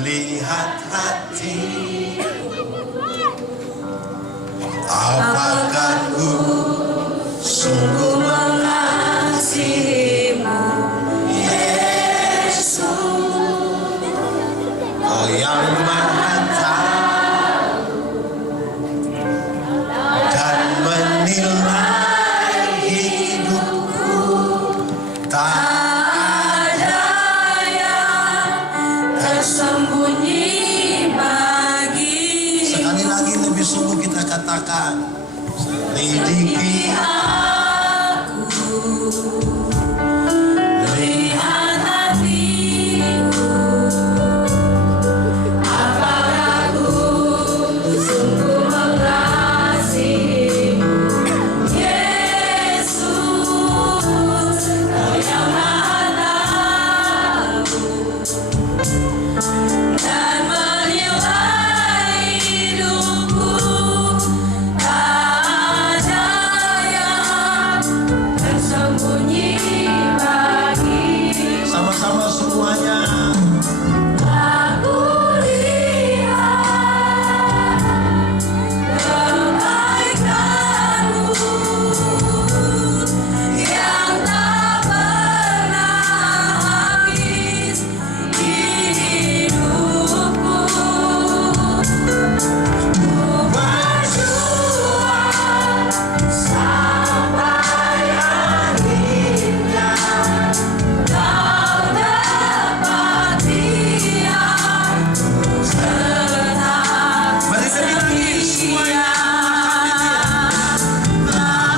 lihat hati, apakah ku sungguh mengasihimu, Yesus? Kau yang Maha tahu dan menilai hidupku, tak tersembunyi bagi. sekali lagi lebih sungguh kita katakan, selidiki Aku lihat hatiku, apakah aku sungguh mengasihimu, Yesus? Kau yang Maha tahu dan menilai hidupku, tak ada yang tersembunyi bagi. sama-sama semuanya. Aku lihat kebaikan-Mu yang tak pernah habis di hidupku. Berjuang sampai akhirnya, Kau dapati aku tetap Mari sekali lagi semuanya.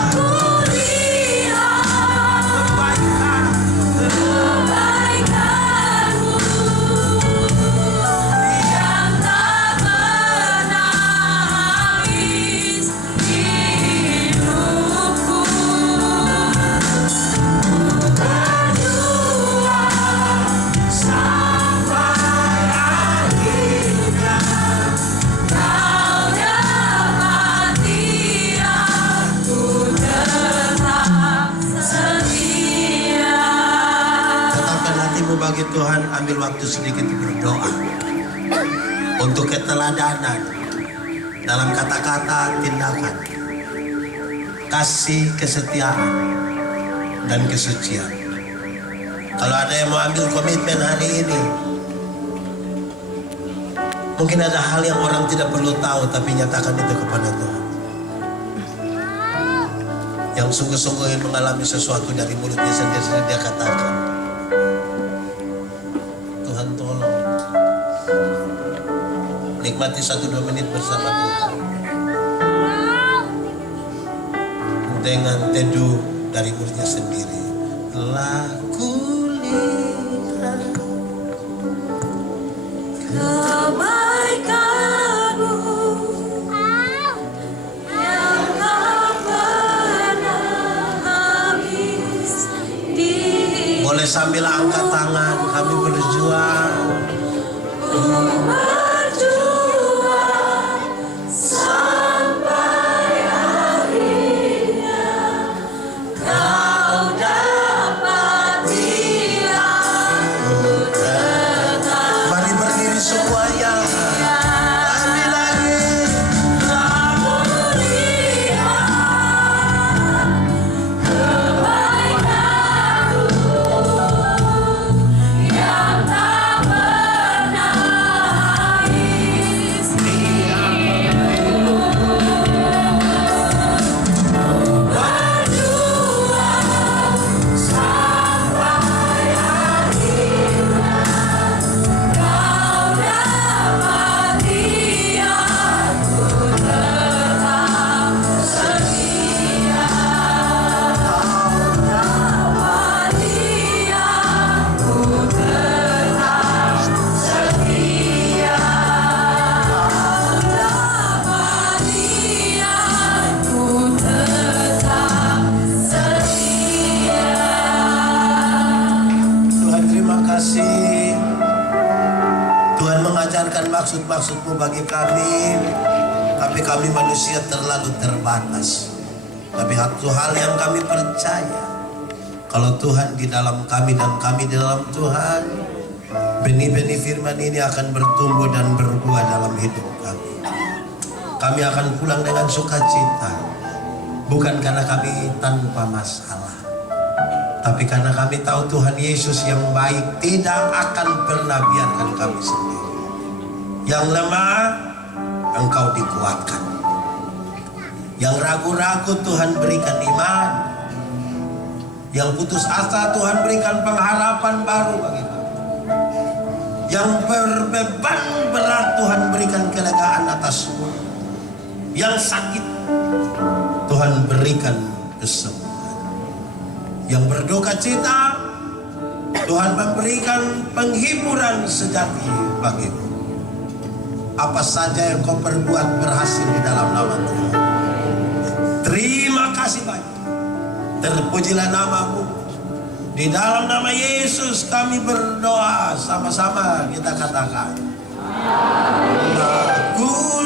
Aku lihat kebaikan-Mu yang tak pernah habis di hidupku. Berjuang sampai akhirnya, Kau dapati aku tetap setia. Tetapkan hatimu bagi Tuhan, ambil waktu sedikit berdoa untuk keteladanan dalam kata-kata, tindakan, kasih, kesetiaan, dan kesucian. Kalau ada yang mau ambil komitmen hari ini, mungkin ada hal yang orang tidak perlu tahu, tapi nyatakan itu kepada Tuhan. Yang sungguh-sungguh ingin mengalami sesuatu dari mulutnya sendiri, dia katakan, Tuhan tolong. Nikmati 1-2 menit bersama Tuhan dengan teduh dari mulutnya sendiri. Laku lihat Kebaikan-Mu yang tak pernah habis di boleh sambil angkat tangan, kami berjuang. berjuang sampai akhirnya, Kau dapati aku tetap Mari berdiri semuanya. Kami lagi. Aku lihat kebaikan-Mu yang tak pernah habis di hidupku. Berjuang sampai akhirnya, Kau dapati aku tetap setia. Dapati aku tetap setia. Dapati aku tetap setia. Tuhan, terima kasih. Tuhan mengajarkan maksud-maksud-Mu bagi kami, tapi kami manusia terlalu terbatas. Tapi satu hal yang kami percaya, Kalau Tuhan di dalam kami dan kami di dalam Tuhan, benih-benih firman ini akan bertumbuh dan berbuah dalam hidup kami. Kami akan pulang dengan sukacita, bukan karena kami tanpa masalah, tapi karena kami tahu Tuhan Yesus yang baik tidak akan pernah biarkan kami sendiri. Yang lemah, engkau dikuatkan. Yang ragu-ragu, Tuhan berikan iman. Yang putus asa, Tuhan berikan pengharapan baru bagi kami. Yang berbeban berat, Tuhan berikan kelegaan atasmu. Yang sakit, Tuhan berikan kesembuhan. Yang berduka cita, Tuhan memberikan penghiburan sejati bagimu. Apa saja yang kau perbuat berhasil di dalam nama Tuhan. Terima kasih banyak. Terpujilah namamu. Di dalam nama Yesus kami berdoa. Sama-sama kita katakan, Aku